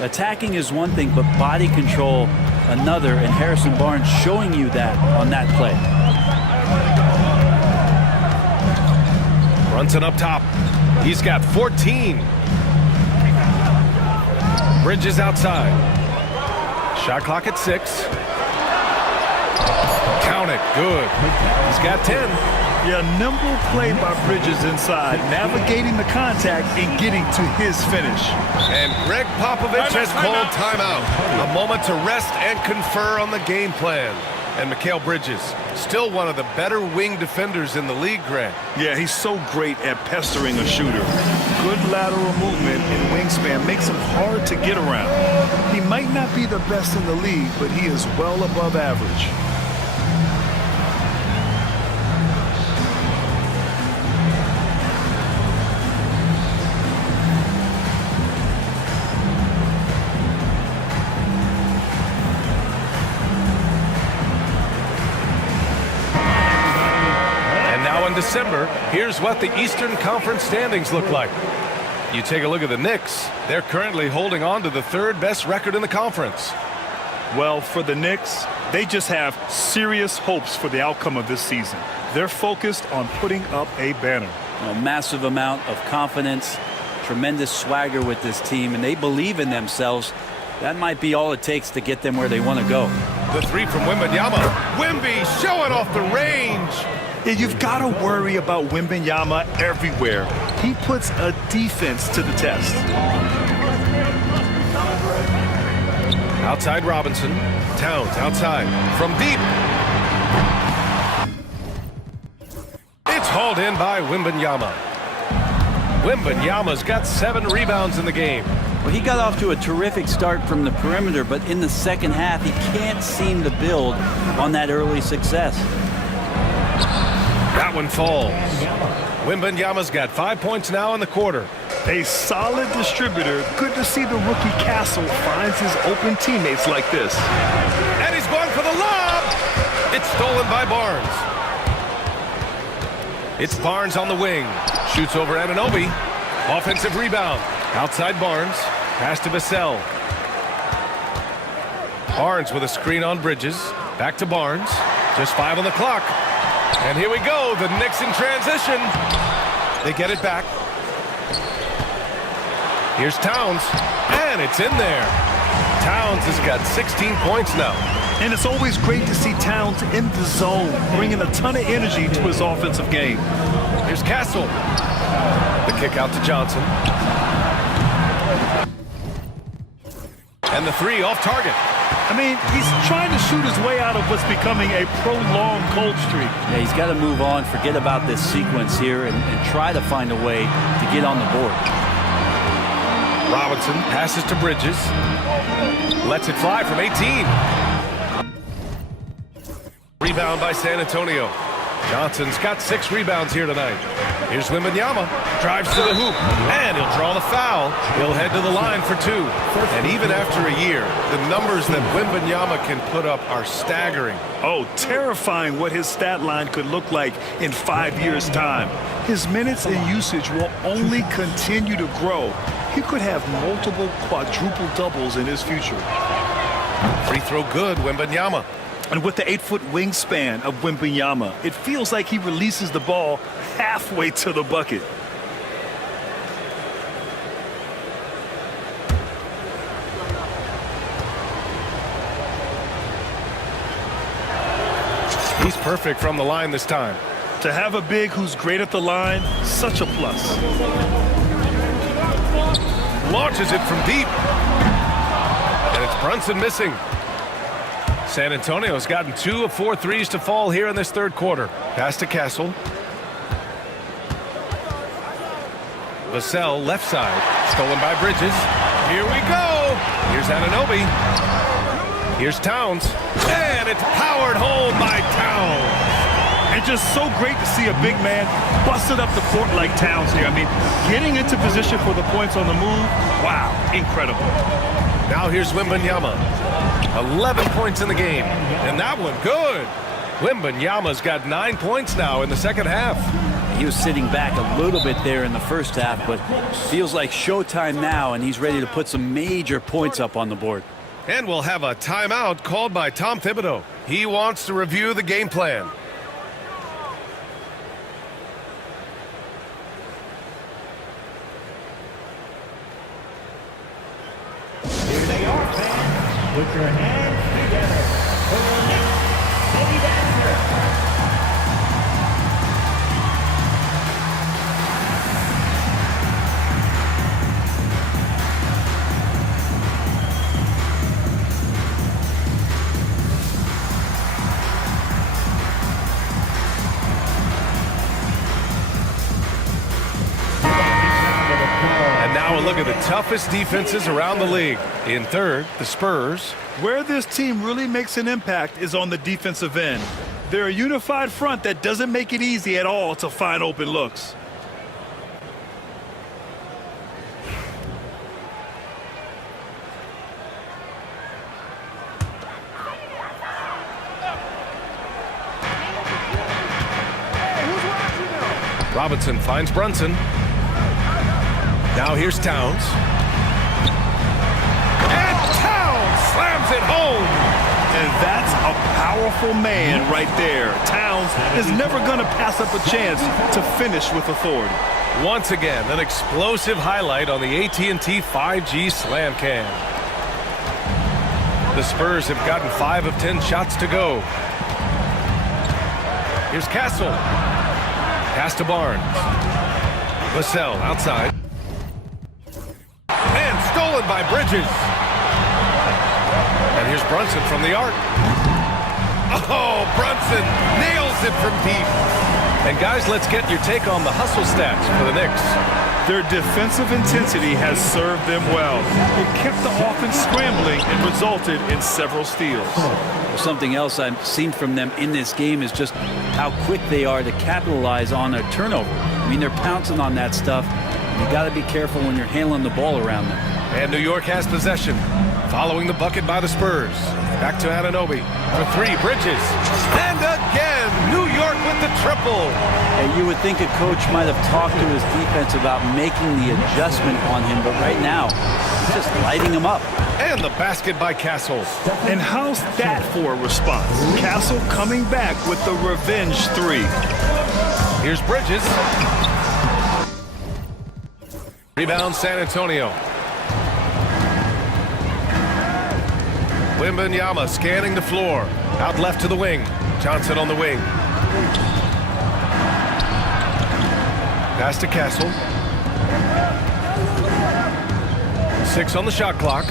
Attacking is one thing, but body control another, and Harrison Barnes showing you that on that play. Brunson up top. He's got 14. Bridges outside. Shot clock at 6. Count it. Good. He's got 10. Yeah, nimble play by Bridges inside, navigating the contact and getting to his finish. And Greg Popovich has called timeout. A moment to rest and confer on the game plan. And Mikal Bridges, still one of the better wing defenders in the league, Greg. Yeah, he's so great at pestering a shooter. Good lateral movement and wingspan makes him hard to get around. He might not be the best in the league, but he is well above average. December, here's what the Eastern Conference standings look like. You take a look at the Knicks. They're currently holding on to the 3rd best record in the conference. Well, for the Knicks, they just have serious hopes for the outcome of this season. They're focused on putting up a banner. A massive amount of confidence, tremendous swagger with this team, and they believe in themselves. That might be all it takes to get them where they want to go. The 3 from Wembanyama. Wemby showing off the range. And you've got to worry about Wembanyama everywhere. He puts a defense to the test. Outside Robinson. Towns outside. From deep. It's hauled in by Wembanyama. Wembanyama's got 7 rebounds in the game. Well, he got off to a terrific start from the perimeter, but in the second half, he can't seem to build on that early success. That one falls. Wembanyama's got 5 points now in the quarter. A solid distributor. Good to see the rookie Castle finds his open teammates like this. And he's going for the lob. It's stolen by Barnes. It's Barnes on the wing. Shoots over Anunoby. Offensive rebound. Outside Barnes. Pass to Vassell. Barnes with a screen on Bridges. Back to Barnes. Just 5 on the clock. And here we go, the Knicks in transition. They get it back. Here's Towns, and it's in there. Towns has got 16 points now. And it's always great to see Towns in the zone, bringing a ton of energy to his offensive game. Here's Castle. The kick out to Johnson. And the 3 off target. I mean, he's trying to shoot his way out of what's becoming a prolonged cold streak. Yeah, he's got to move on, forget about this sequence here, and try to find a way to get on the board. Robinson passes to Bridges. Lets it fly from 18. Rebound by San Antonio. Johnson's got 6 rebounds here tonight. Here's Wembanyama. Drives to the hoop. And he'll draw the foul. He'll head to the line for 2. And even after a year, the numbers that Wembanyama can put up are staggering. Oh, terrifying what his stat line could look like in 5 years' time. His minutes and usage will only continue to grow. He could have multiple quadruple doubles in his future. Free throw good, Wembanyama. And with the 8-foot wingspan of Wembanyama, it feels like he releases the ball halfway to the bucket. He's perfect from the line this time. To have a big who's great at the line, such a plus. Launches it from deep. And it's Brunson missing. San Antonio's gotten 2 of 4 threes to fall here in this third quarter. Pass to Castle. Vassell left side. Stolen by Bridges. Here we go. Here's Anunoby. Here's Towns. And it's powered home by Towns. And just so great to see a big man busted up the court like Towns here. I mean, getting into position for the points on the move, wow, incredible. Now here's Wembanyama. 11 points in the game. And that one good. Wembanyama's got 9 points now in the second half. He was sitting back a little bit there in the first half, but feels like showtime now, and he's ready to put some major points up on the board. And we'll have a timeout called by Tom Thibodeau. He wants to review the game plan. Here they are, fans. Put your hands together for the Knicks City Dancer. Look at the toughest defenses around the league. In third, the Spurs. Where this team really makes an impact is on the defensive end. They're a unified front that doesn't make it easy at all to find open looks. Robinson finds Brunson. Now here's Towns. And Towns slams it home. And that's a powerful man right there. Towns is never going to pass up a chance to finish with authority. Once again, an explosive highlight on the AT&T 5G Slam Cam. The Spurs have gotten 5 of 10 shots to go. Here's Castle. Pass to Barnes. Vassell outside. Stolen by Bridges. And here's Brunson from the arc. Oh, Brunson nails it from deep. And guys, let's get your take on the hustle stats for the Knicks. Their defensive intensity has served them well. It kept the offense scrambling and resulted in several steals. Something else I've seen from them in this game is just how quick they are to capitalize on a turnover. I mean, they're pouncing on that stuff. You got to be careful when you're handling the ball around them. And New York has possession. Following the bucket by the Spurs. Back to Anunoby. For 3, Bridges. And again, New York with the triple. And you would think a coach might have talked to his defense about making the adjustment on him, but right now, he's just lighting him up. And the basket by Castle. And how's that for a response? Castle coming back with the revenge 3. Here's Bridges. Rebound San Antonio. Wembanyama scanning the floor. Out left to the wing. Johnson on the wing. Pass to Castle. 6 on the shot clock.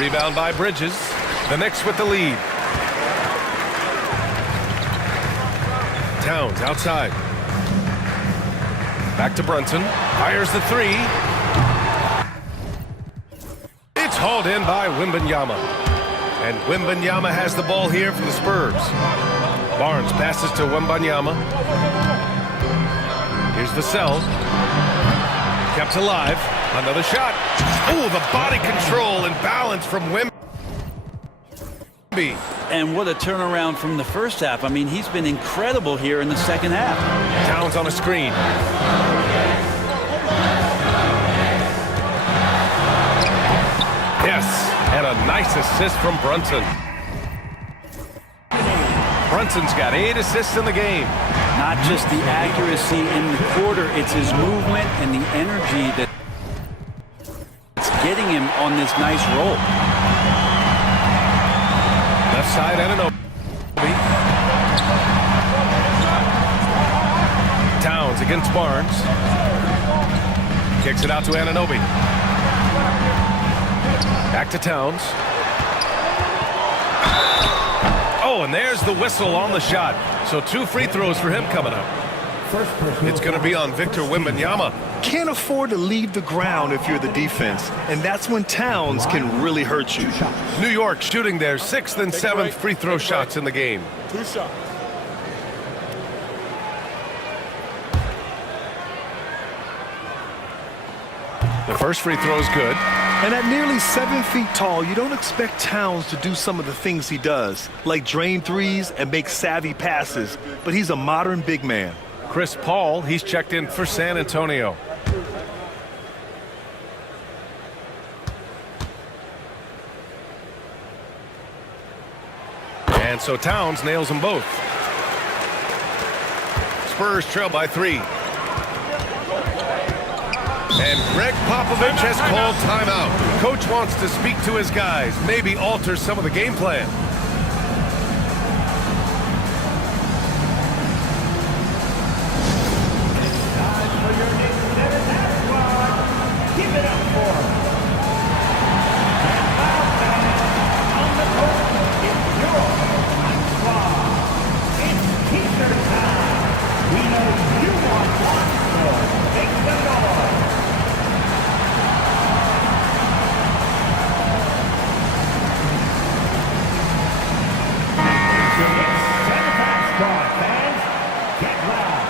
Rebound by Bridges. The Knicks with the lead. Towns outside. Back to Brunson. Fires the 3. It's hauled in by Wembanyama. And Wembanyama has the ball here for the Spurs. Barnes passes to Wembanyama. Here's Vassell. Kept alive. Another shot. Oh, the body control and balance from Wemby. And what a turnaround from the first half. I mean, he's been incredible here in the second half. Towns on a screen. Yes, and a nice assist from Brunson. Brunson's got 8 assists in the game. Not just the accuracy in the quarter, it's his movement and the energy that's getting him on this nice roll. Left side, Anunoby. Towns against Barnes. Kicks it out to Anunoby. Back to Towns. Oh, and there's the whistle on the shot. So 2 free throws for him coming up. It's going to be on Victor Wembanyama. Can't afford to leave the ground if you're the defense, and that's when Towns can really hurt you. New York shooting their 6th and 7th free throw shots in the game. 2 shots. The first free throw is good. And at nearly 7 feet tall, you don't expect Towns to do some of the things he does, like drain threes and make savvy passes, but he's a modern big man. Chris Paul, he's checked in for San Antonio. And so Towns nails them both. Spurs trail by 3. And Greg Popovich has called timeout. Coach wants to speak to his guys, maybe alter some of the game plan. Time for your Knicks center half squad. Give it up for him. And now, fans, on the court, it's your hot squad. It's T-shirt time. We know you want one, so make some noise. Your Knicks center half squad, fans. Get loud.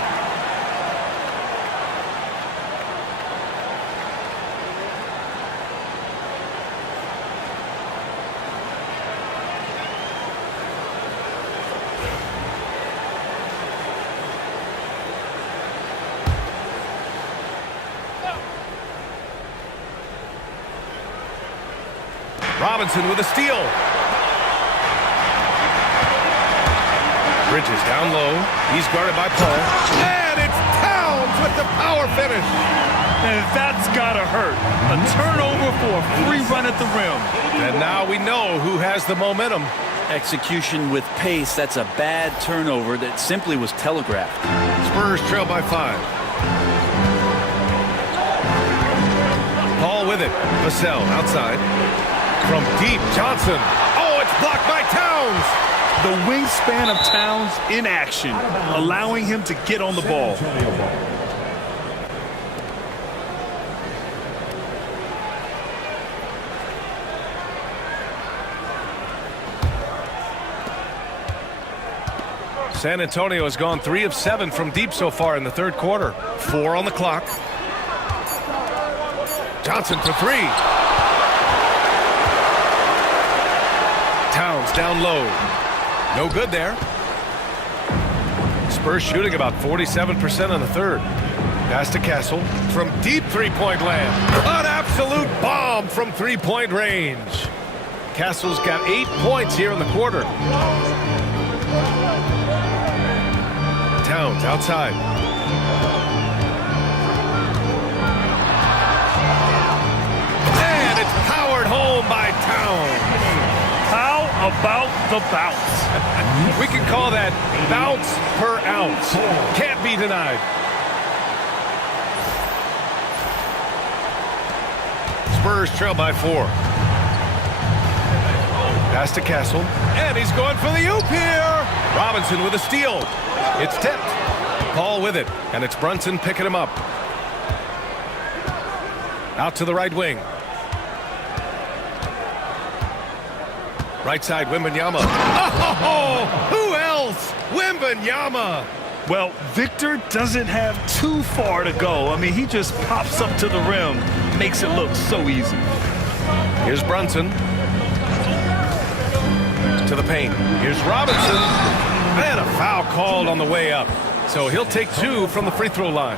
Robinson with a steal. Bridges down low. He's guarded by Paul. And it's Towns with the power finish. And that's gotta hurt. A turnover for a free run at the rim. And now we know who has the momentum. Execution with pace, that's a bad turnover that simply was telegraphed. Spurs trail by 5. Paul with it. Vassell outside. From deep, Johnson. Oh, it's blocked by Towns. The wingspan of Towns in action, allowing him to get on the ball. San Antonio has gone 3 of 7 from deep so far in the third quarter. 4 on the clock. Johnson for 3. Towns down low. No good there. Spurs shooting about 47% in the third. Pass to Castle from deep three-point land. An absolute bomb from three-point range. Castle's got 8 points here in the quarter. Towns outside. And it's powered home by Towns. How about the bounce? We can call that bounce per ounce. Can't be denied. Spurs trail by 4. Pass to Castle. And he's going for the oop here. Robinson with a steal. It's tipped. Paul with it. And it's Brunson picking him up. Out to the right wing. Right side, Wembanyama. Oh, who else? Wembanyama. Well, Victor doesn't have too far to go. I mean, he just pops up to the rim, makes it look so easy. Here's Brunson. To the paint. Here's Robinson. And a foul called on the way up. So he'll take 2 from the free throw line.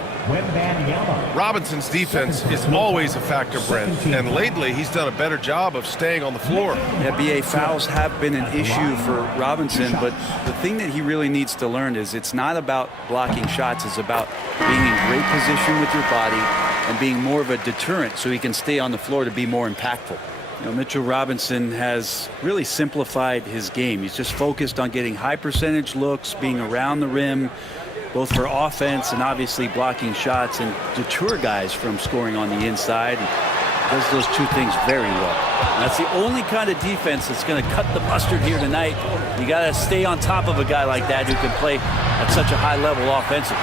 Robinson's defense is always a factor, Brent. And lately, he's done a better job of staying on the floor. Yeah, BA, fouls have been an issue for Robinson, but the thing that he really needs to learn is it's not about blocking shots. It's about being in great position with your body, and being more of a deterrent so he can stay on the floor to be more impactful. You know, Mitchell Robinson has really simplified his game. He's just focused on getting high percentage looks, being around the rim, both for offense and obviously blocking shots, and deter guys from scoring on the inside. Does those two things very well. And that's the only kind of defense that's going to cut the mustard here tonight. You got to stay on top of a guy like that who can play at such a high level offensively.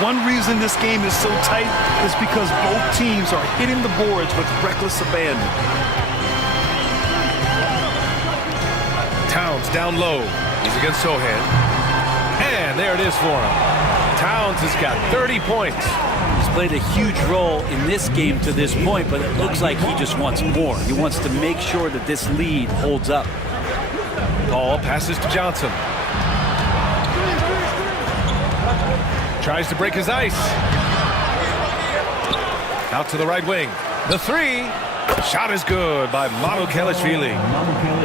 One reason this game is so tight is because both teams are hitting the boards with reckless abandon. Towns down low. He's against Sohan. And there it is for him. Towns has got 30 points. He's played a huge role in this game to this point, but it looks like he just wants more. He wants to make sure that this lead holds up. Ball passes to Johnson. Tries to break his ice. Out to the right wing. The three. Shot is good by Mamukelashvili.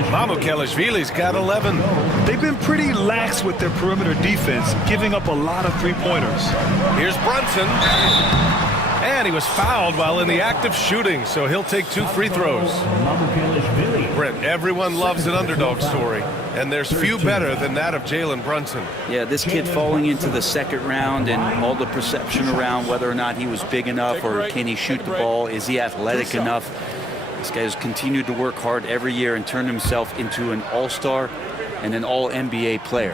Mamukelashvili's got 11. They've been pretty lax with their perimeter defense, giving up a lot of three-pointers. Here's Brunson. And he was fouled while in the act of shooting, so he'll take 2 free throws. Brent, everyone loves an underdog story, and there's few better than that of Jalen Brunson. Yeah, this kid falling into the second round and all the perception around whether or not he was big enough or can he shoot the ball, is he athletic enough. This guy has continued to work hard every year and turned himself into an all-star and an all-NBA player.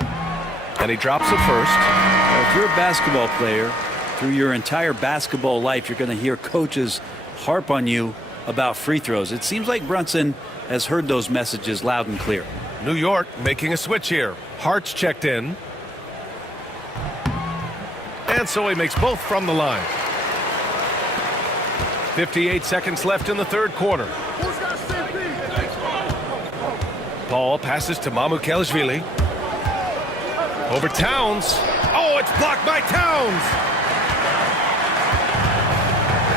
And he drops it first. If you're a basketball player, through your entire basketball life, you're going to hear coaches harp on you about free throws. It seems like Brunson has heard those messages loud and clear. New York making a switch here. Hart's checked in. And so he makes both from the line. 58 seconds left in the third quarter. Ball passes to Mamukelashvili. Over Towns. Oh, it's blocked by Towns.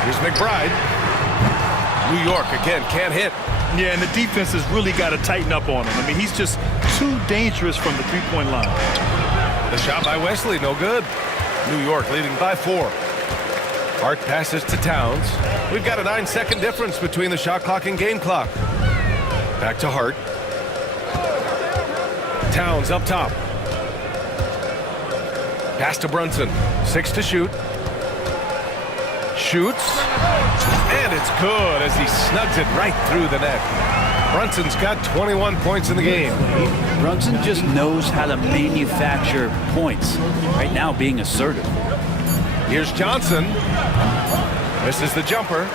Here's McBride. New York again can't hit. Yeah, and the defense has really got to tighten up on him. I mean, he's just too dangerous from the three-point line. The shot by Wesley, no good. New York leading by 4. Hart passes to Towns. We've got a 9-second difference between the shot clock and game clock. Back to Hart. Towns up top. Pass to Brunson. 6 to shoot. Shoots. And it's good as he snugs it right through the net. Brunson's got 21 points in the game. Brunson just knows how to manufacture points. Right now being assertive. Here's Johnson. Misses the jumper.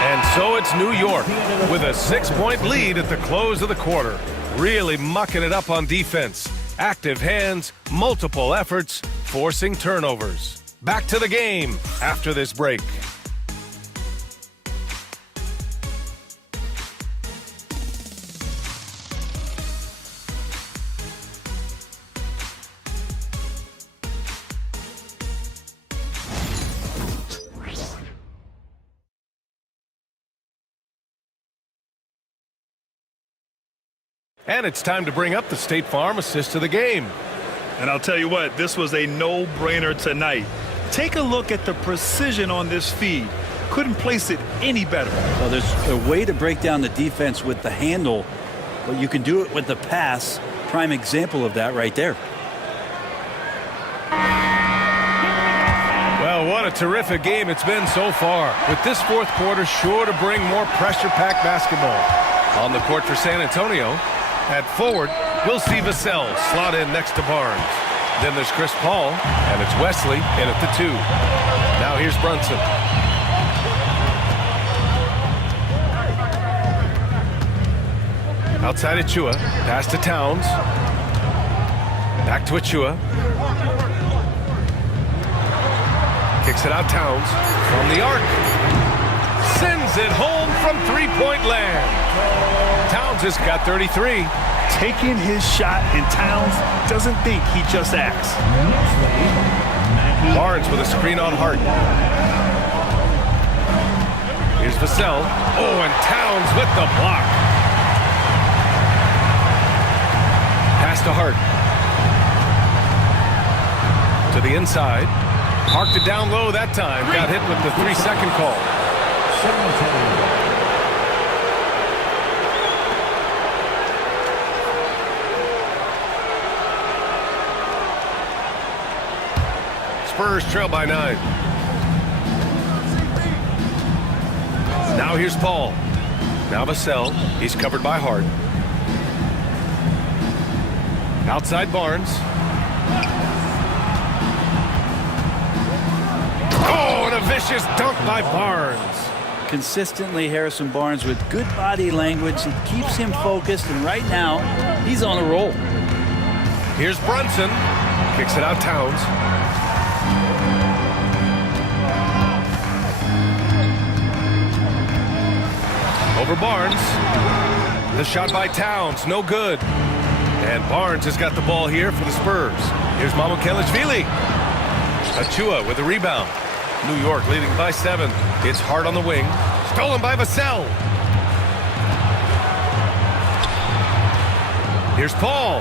And so it's New York with a 6-point lead at the close of the quarter. Really mucking it up on defense. Active hands, multiple efforts, forcing turnovers. Back to the game after this break. And it's time to bring up the State Farm assist of the game. And I'll tell you what, this was a no-brainer tonight. Take a look at the precision on this feed. Couldn't place it any better. Well, there's a way to break down the defense with the handle, but you can do it with the pass. Prime example of that right there. Well, what a terrific game it's been so far. With this fourth quarter sure to bring more pressure-packed basketball. On the court for San Antonio, at forward, we'll see Vassell slot in next to Barnes. Then there's Chris Paul, and it's Wesley in at the 2. Now here's Brunson. Outside Achua, pass to Towns. Back to Achua. Kicks it out Towns from the arc. Sends it home from three-point land. Towns has got 33. Taking his shot, and Towns doesn't think he just acts. Barnes with a screen on Hart. Here's Vassell. Oh, and Towns with the block. Pass to Hart. To the inside. Parked it down low that time. Got hit with the 3-second call. Spurs trail by 9. Now here's Paul. Now Vassell. He's covered by Hart. Outside Barnes. Oh, and a vicious dunk by Barnes. Consistently, Harrison Barnes with good body language. It keeps him focused, and right now, he's on a roll. Here's Brunson. Kicks it out Towns. Over Barnes. The shot by Towns, no good. And Barnes has got the ball here for the Spurs. Here's Mamukelashvili. Achua with a rebound. New York leading by 7. It's Hart on the wing. Stolen by Vassell. Here's Paul.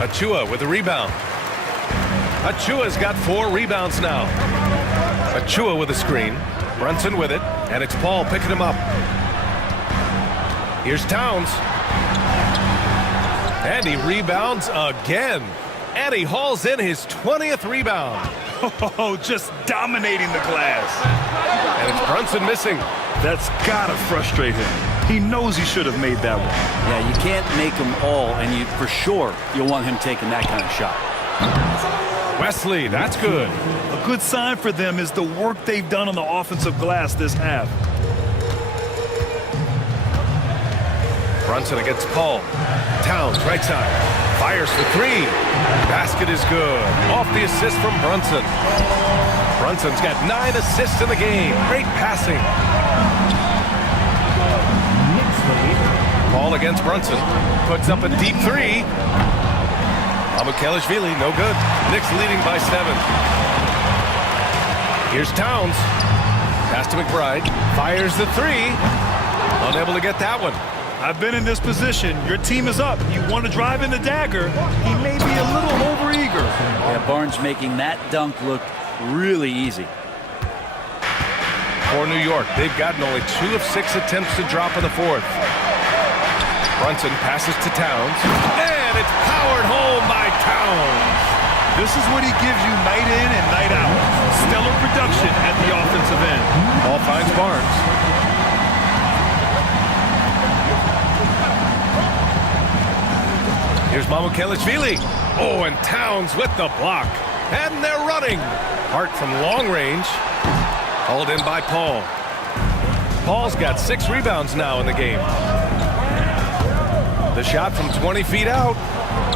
Achua with a rebound. Achua's got 4 rebounds now. Achua with a screen. Brunson with it. And it's Paul picking him up. Here's Towns. And he rebounds again. And he hauls in his 20th rebound. Oh, just dominating the glass. And it's Brunson missing. That's gotta frustrate him. He knows he should have made that one. Yeah, you can't make them all, and you for sure you'll want him taking that kind of shot. Wesley, that's good. A good sign for them is the work they've done on the offensive glass this half. Brunson against Paul. Towns, right side. Fires for 3. Basket is good. Off the assist from Brunson. Brunson's got 9 assists in the game. Great passing. Paul against Brunson. Puts up a deep 3. Mamukelashvili, no good. Knicks leading by 7. Here's Towns. Pass to McBride. Fires the 3. Unable to get that one. I've been in this position. Your team is up. You want to drive in the dagger. He may be a little overeager. Yeah, Barnes making that dunk look really easy. For New York, they've gotten only 2 of 6 attempts to drop in the 4th. Brunson passes to Towns. And it's powered home by Towns. This is what he gives you night in and night out. Stellar production at the offensive end. Ball finds Barnes. Here's Mamukelashvili. Oh, and Towns with the block. And they're running. Hart from long range. Hauled in by Paul. Paul's got 6 rebounds now in the game. The shot from 20 feet out.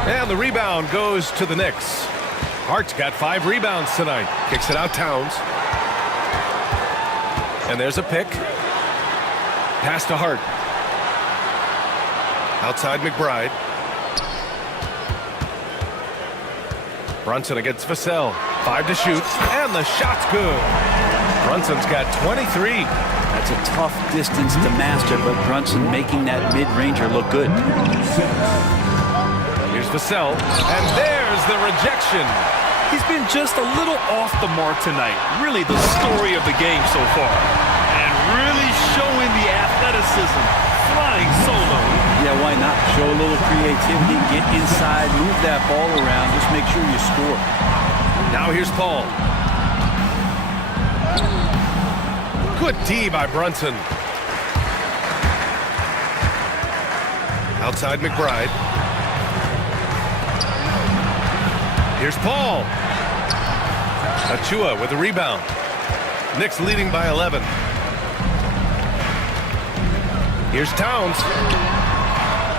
And the rebound goes to the Knicks. Hart's got 5 rebounds tonight. Kicks it out Towns. And there's a pick. Pass to Hart. Outside McBride. Brunson against Vassell. 5 to shoot. And the shot's good. Brunson's got 23. That's a tough distance to master, but Brunson making that mid-ranger look good. Here's Vassell. And there's the rejection. He's been just a little off the mark tonight. Really the story of the game so far. And really showing the athleticism. Flying solo. Yeah, why not? Show a little creativity, get inside, move that ball around, just make sure you score. Now here's Paul. Good D by Brunson. Outside McBride. Here's Paul. Achua with a rebound. Knicks leading by 11. Here's Towns.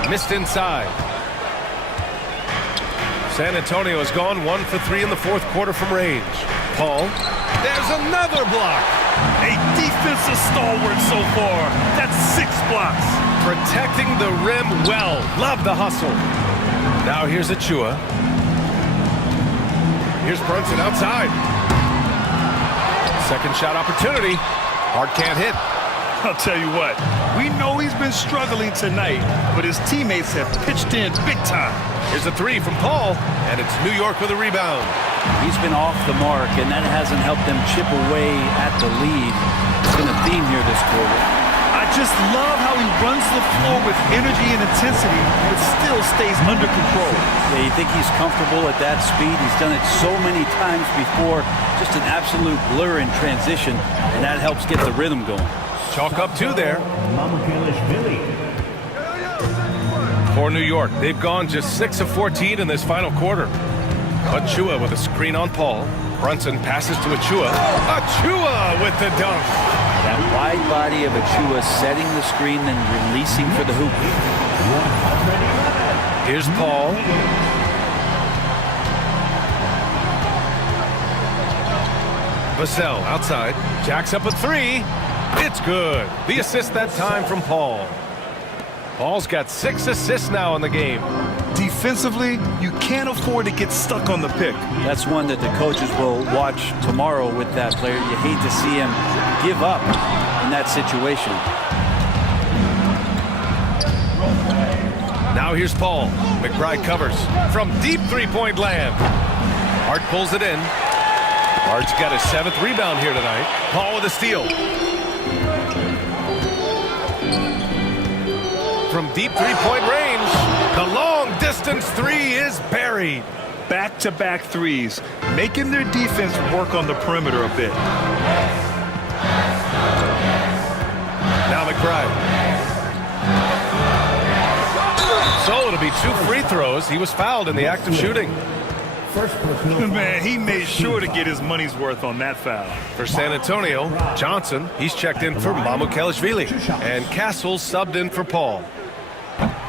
Missed inside. San Antonio has gone 1 for 3 in the 4th quarter from range. Paul. There's another block. A defensive stalwart so far. That's 6 blocks. Protecting the rim well. Love the hustle. Now here's Achua. Here's Brunson outside. Second shot opportunity. Hart can't hit. I'll tell you what, we know he's been struggling tonight, but his teammates have pitched in big time. Here's a 3 from Paul, and it's New York with a rebound. He's been off the mark, and that hasn't helped them chip away at the lead. It's been a theme here this quarter. I just love how he runs the floor with energy and intensity, but still stays under control. Yeah, you think he's comfortable at that speed? He's done it so many times before. Just an absolute blur in transition, and that helps get the rhythm going. Chalk up 2 there. For New York, they've gone just 6 of 14 in this final quarter. Achua with a screen on Paul. Brunson passes to Achua. Achua with the dunk. That wide body of Achua setting the screen and releasing for the hoop. Here's Paul. Vassell outside. Jacks up a 3. It's good. The assist that time from Paul. Paul's got 6 assists now in the game. Defensively, you can't afford to get stuck on the pick. That's one that the coaches will watch tomorrow with that player. You hate to see him give up in that situation. Now here's Paul. McBride covers from deep three-point land. Hart pulls it in. Hart's got his 7th rebound here tonight. Paul with a steal. From deep three-point range, the long-distance 3 is buried. Back-to-back threes, making their defense work on the perimeter a bit. Now McBride. So it'll be 2 free throws. He was fouled in the act of shooting. Man, he made sure to get his money's worth on that foul. For San Antonio, Johnson, he's checked in for Mamukelashvili. And Castle subbed in for Paul.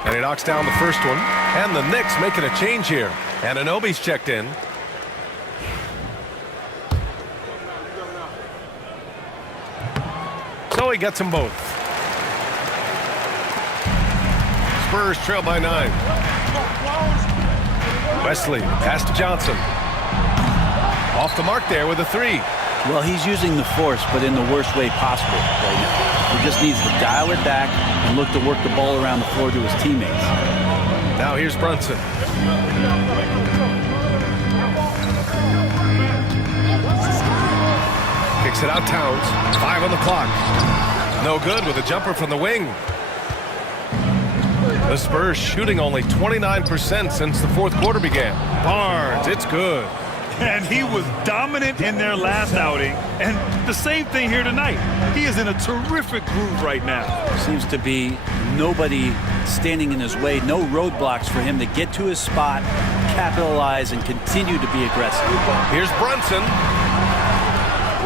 And he knocks down the first one. And the Knicks making a change here. Anunoby's checked in. So he gets them both. Spurs trail by 9. Wesley, pass to Johnson. Off the mark there with a 3. Well, he's using the force, but in the worst way possible right now. He just needs to dial it back and look to work the ball around the floor to his teammates. Now here's Brunson. Kicks it out Towns. 5 on the clock. No good with a jumper from the wing. The Spurs shooting only 29% since the 4th quarter began. Barnes, it's good. And he was dominant in their last outing. And the same thing here tonight. He is in a terrific groove right now. Seems to be nobody standing in his way. No roadblocks for him to get to his spot, capitalize, and continue to be aggressive. Here's Brunson.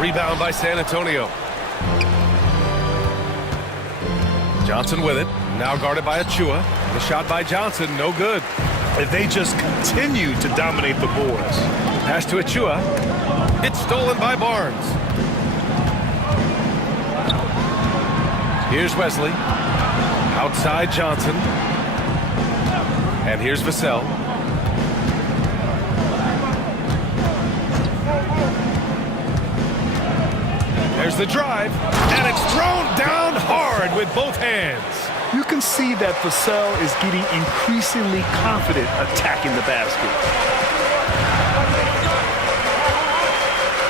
Rebound by San Antonio. Johnson with it. Now guarded by Achua. The shot by Johnson, no good. They just continue to dominate the boards. Pass to Achua. It's stolen by Barnes. Here's Wesley. Outside Johnson. And here's Vassell. There's the drive. And it's thrown down hard with both hands. You can see that Vassell is getting increasingly confident attacking the basket.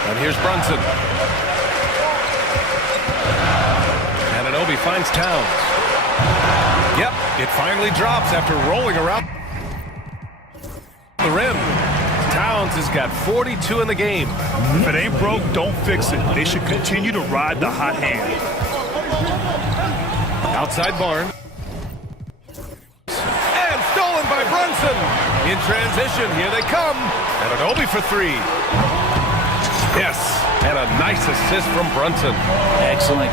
And here's Brunson. Anunoby finds Towns. Yep, it finally drops after rolling around the rim. Towns has got 42 in the game. If it ain't broke, don't fix it. They should continue to ride the hot hand. Outside Barnes. And stolen by Brunson. In transition, here they come. Anunoby for 3. Yes, and a nice assist from Brunson. Excellent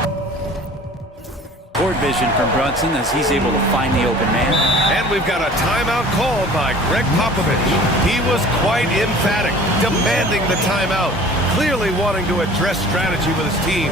court vision from Brunson as he's able to find the open man. And we've got a timeout called by Greg Popovich. He was quite emphatic, demanding the timeout, clearly wanting to address strategy with his team.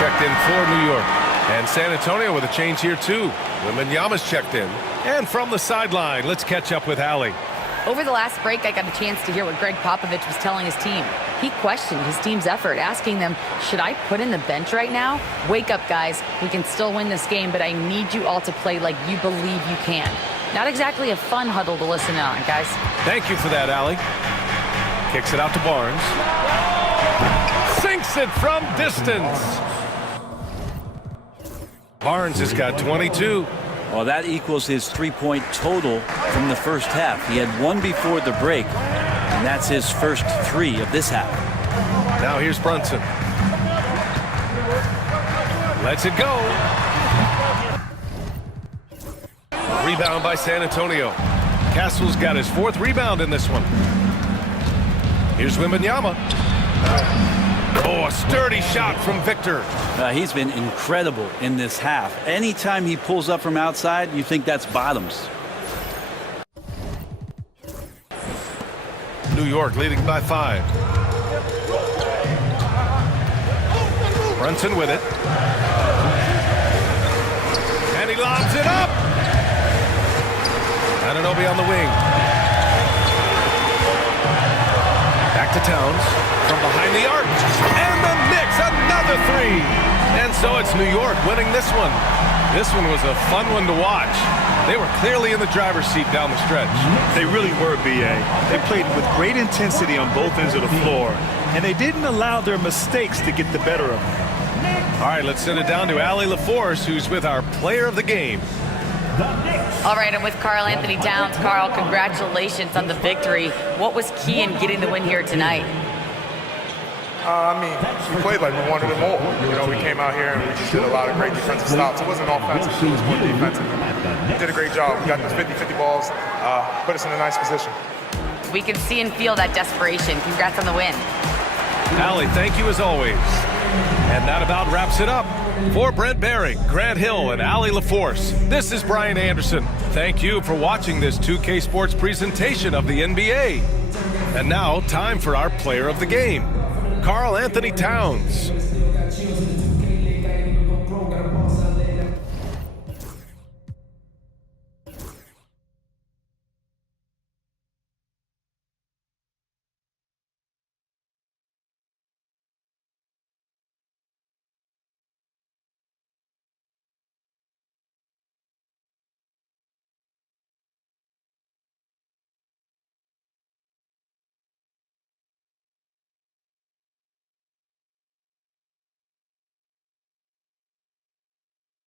checked in for New York. And San Antonio with a change here, too. Wembanyama's checked in. And from the sideline, let's catch up with Allie. Over the last break, I got a chance to hear what Greg Popovich was telling his team. He questioned his team's effort, asking them, should I put in the bench right now? Wake up, guys. We can still win this game, but I need you all to play like you believe you can. Not exactly a fun huddle to listen on, guys. Thank you for that, Allie. Kicks it out to Barnes. Sinks it from distance. Barnes has got 22. Well, that equals his three-point total from the first half. He had one before the break, and that's his first three of this half. Now here's Brunson. Lets it go. Rebound by San Antonio. Castle's got his fourth rebound in this one. Here's Wembanyama. Oh, a sturdy shot from Victor. He's been incredible in this half. Anytime he pulls up from outside, you think that's bottoms. New York leading by 5. Brunson with it. And he lobs it up. Anunoby on the wing. Back to Towns from behind the arc. And the Knicks, another three. And so it's New York winning this one. This one was a fun one to watch. They were clearly in the driver's seat down the stretch. They really were, B.A. They played with great intensity on both ends of the floor, and they didn't allow their mistakes to get the better of them. All right, let's send it down to Allie LaForce, who's with our player of the game. All right, I'm with Karl Anthony Towns. Karl, congratulations on the victory. What was key in getting the win here tonight? We played like we wanted it more. You know, we came out here and we just did a lot of great defensive stops. It wasn't offensive, it was more defensive. We did a great job. We got the 50-50 balls, put us in a nice position. We can see and feel that desperation. Congrats on the win. Allie, thank you as always. And that about wraps it up. For Brent Behring, Grant Hill, and Allie LaForce, this is Brian Anderson. Thank you for watching this 2K Sports presentation of the NBA. And now, time for our player of the game, Karl Anthony Towns.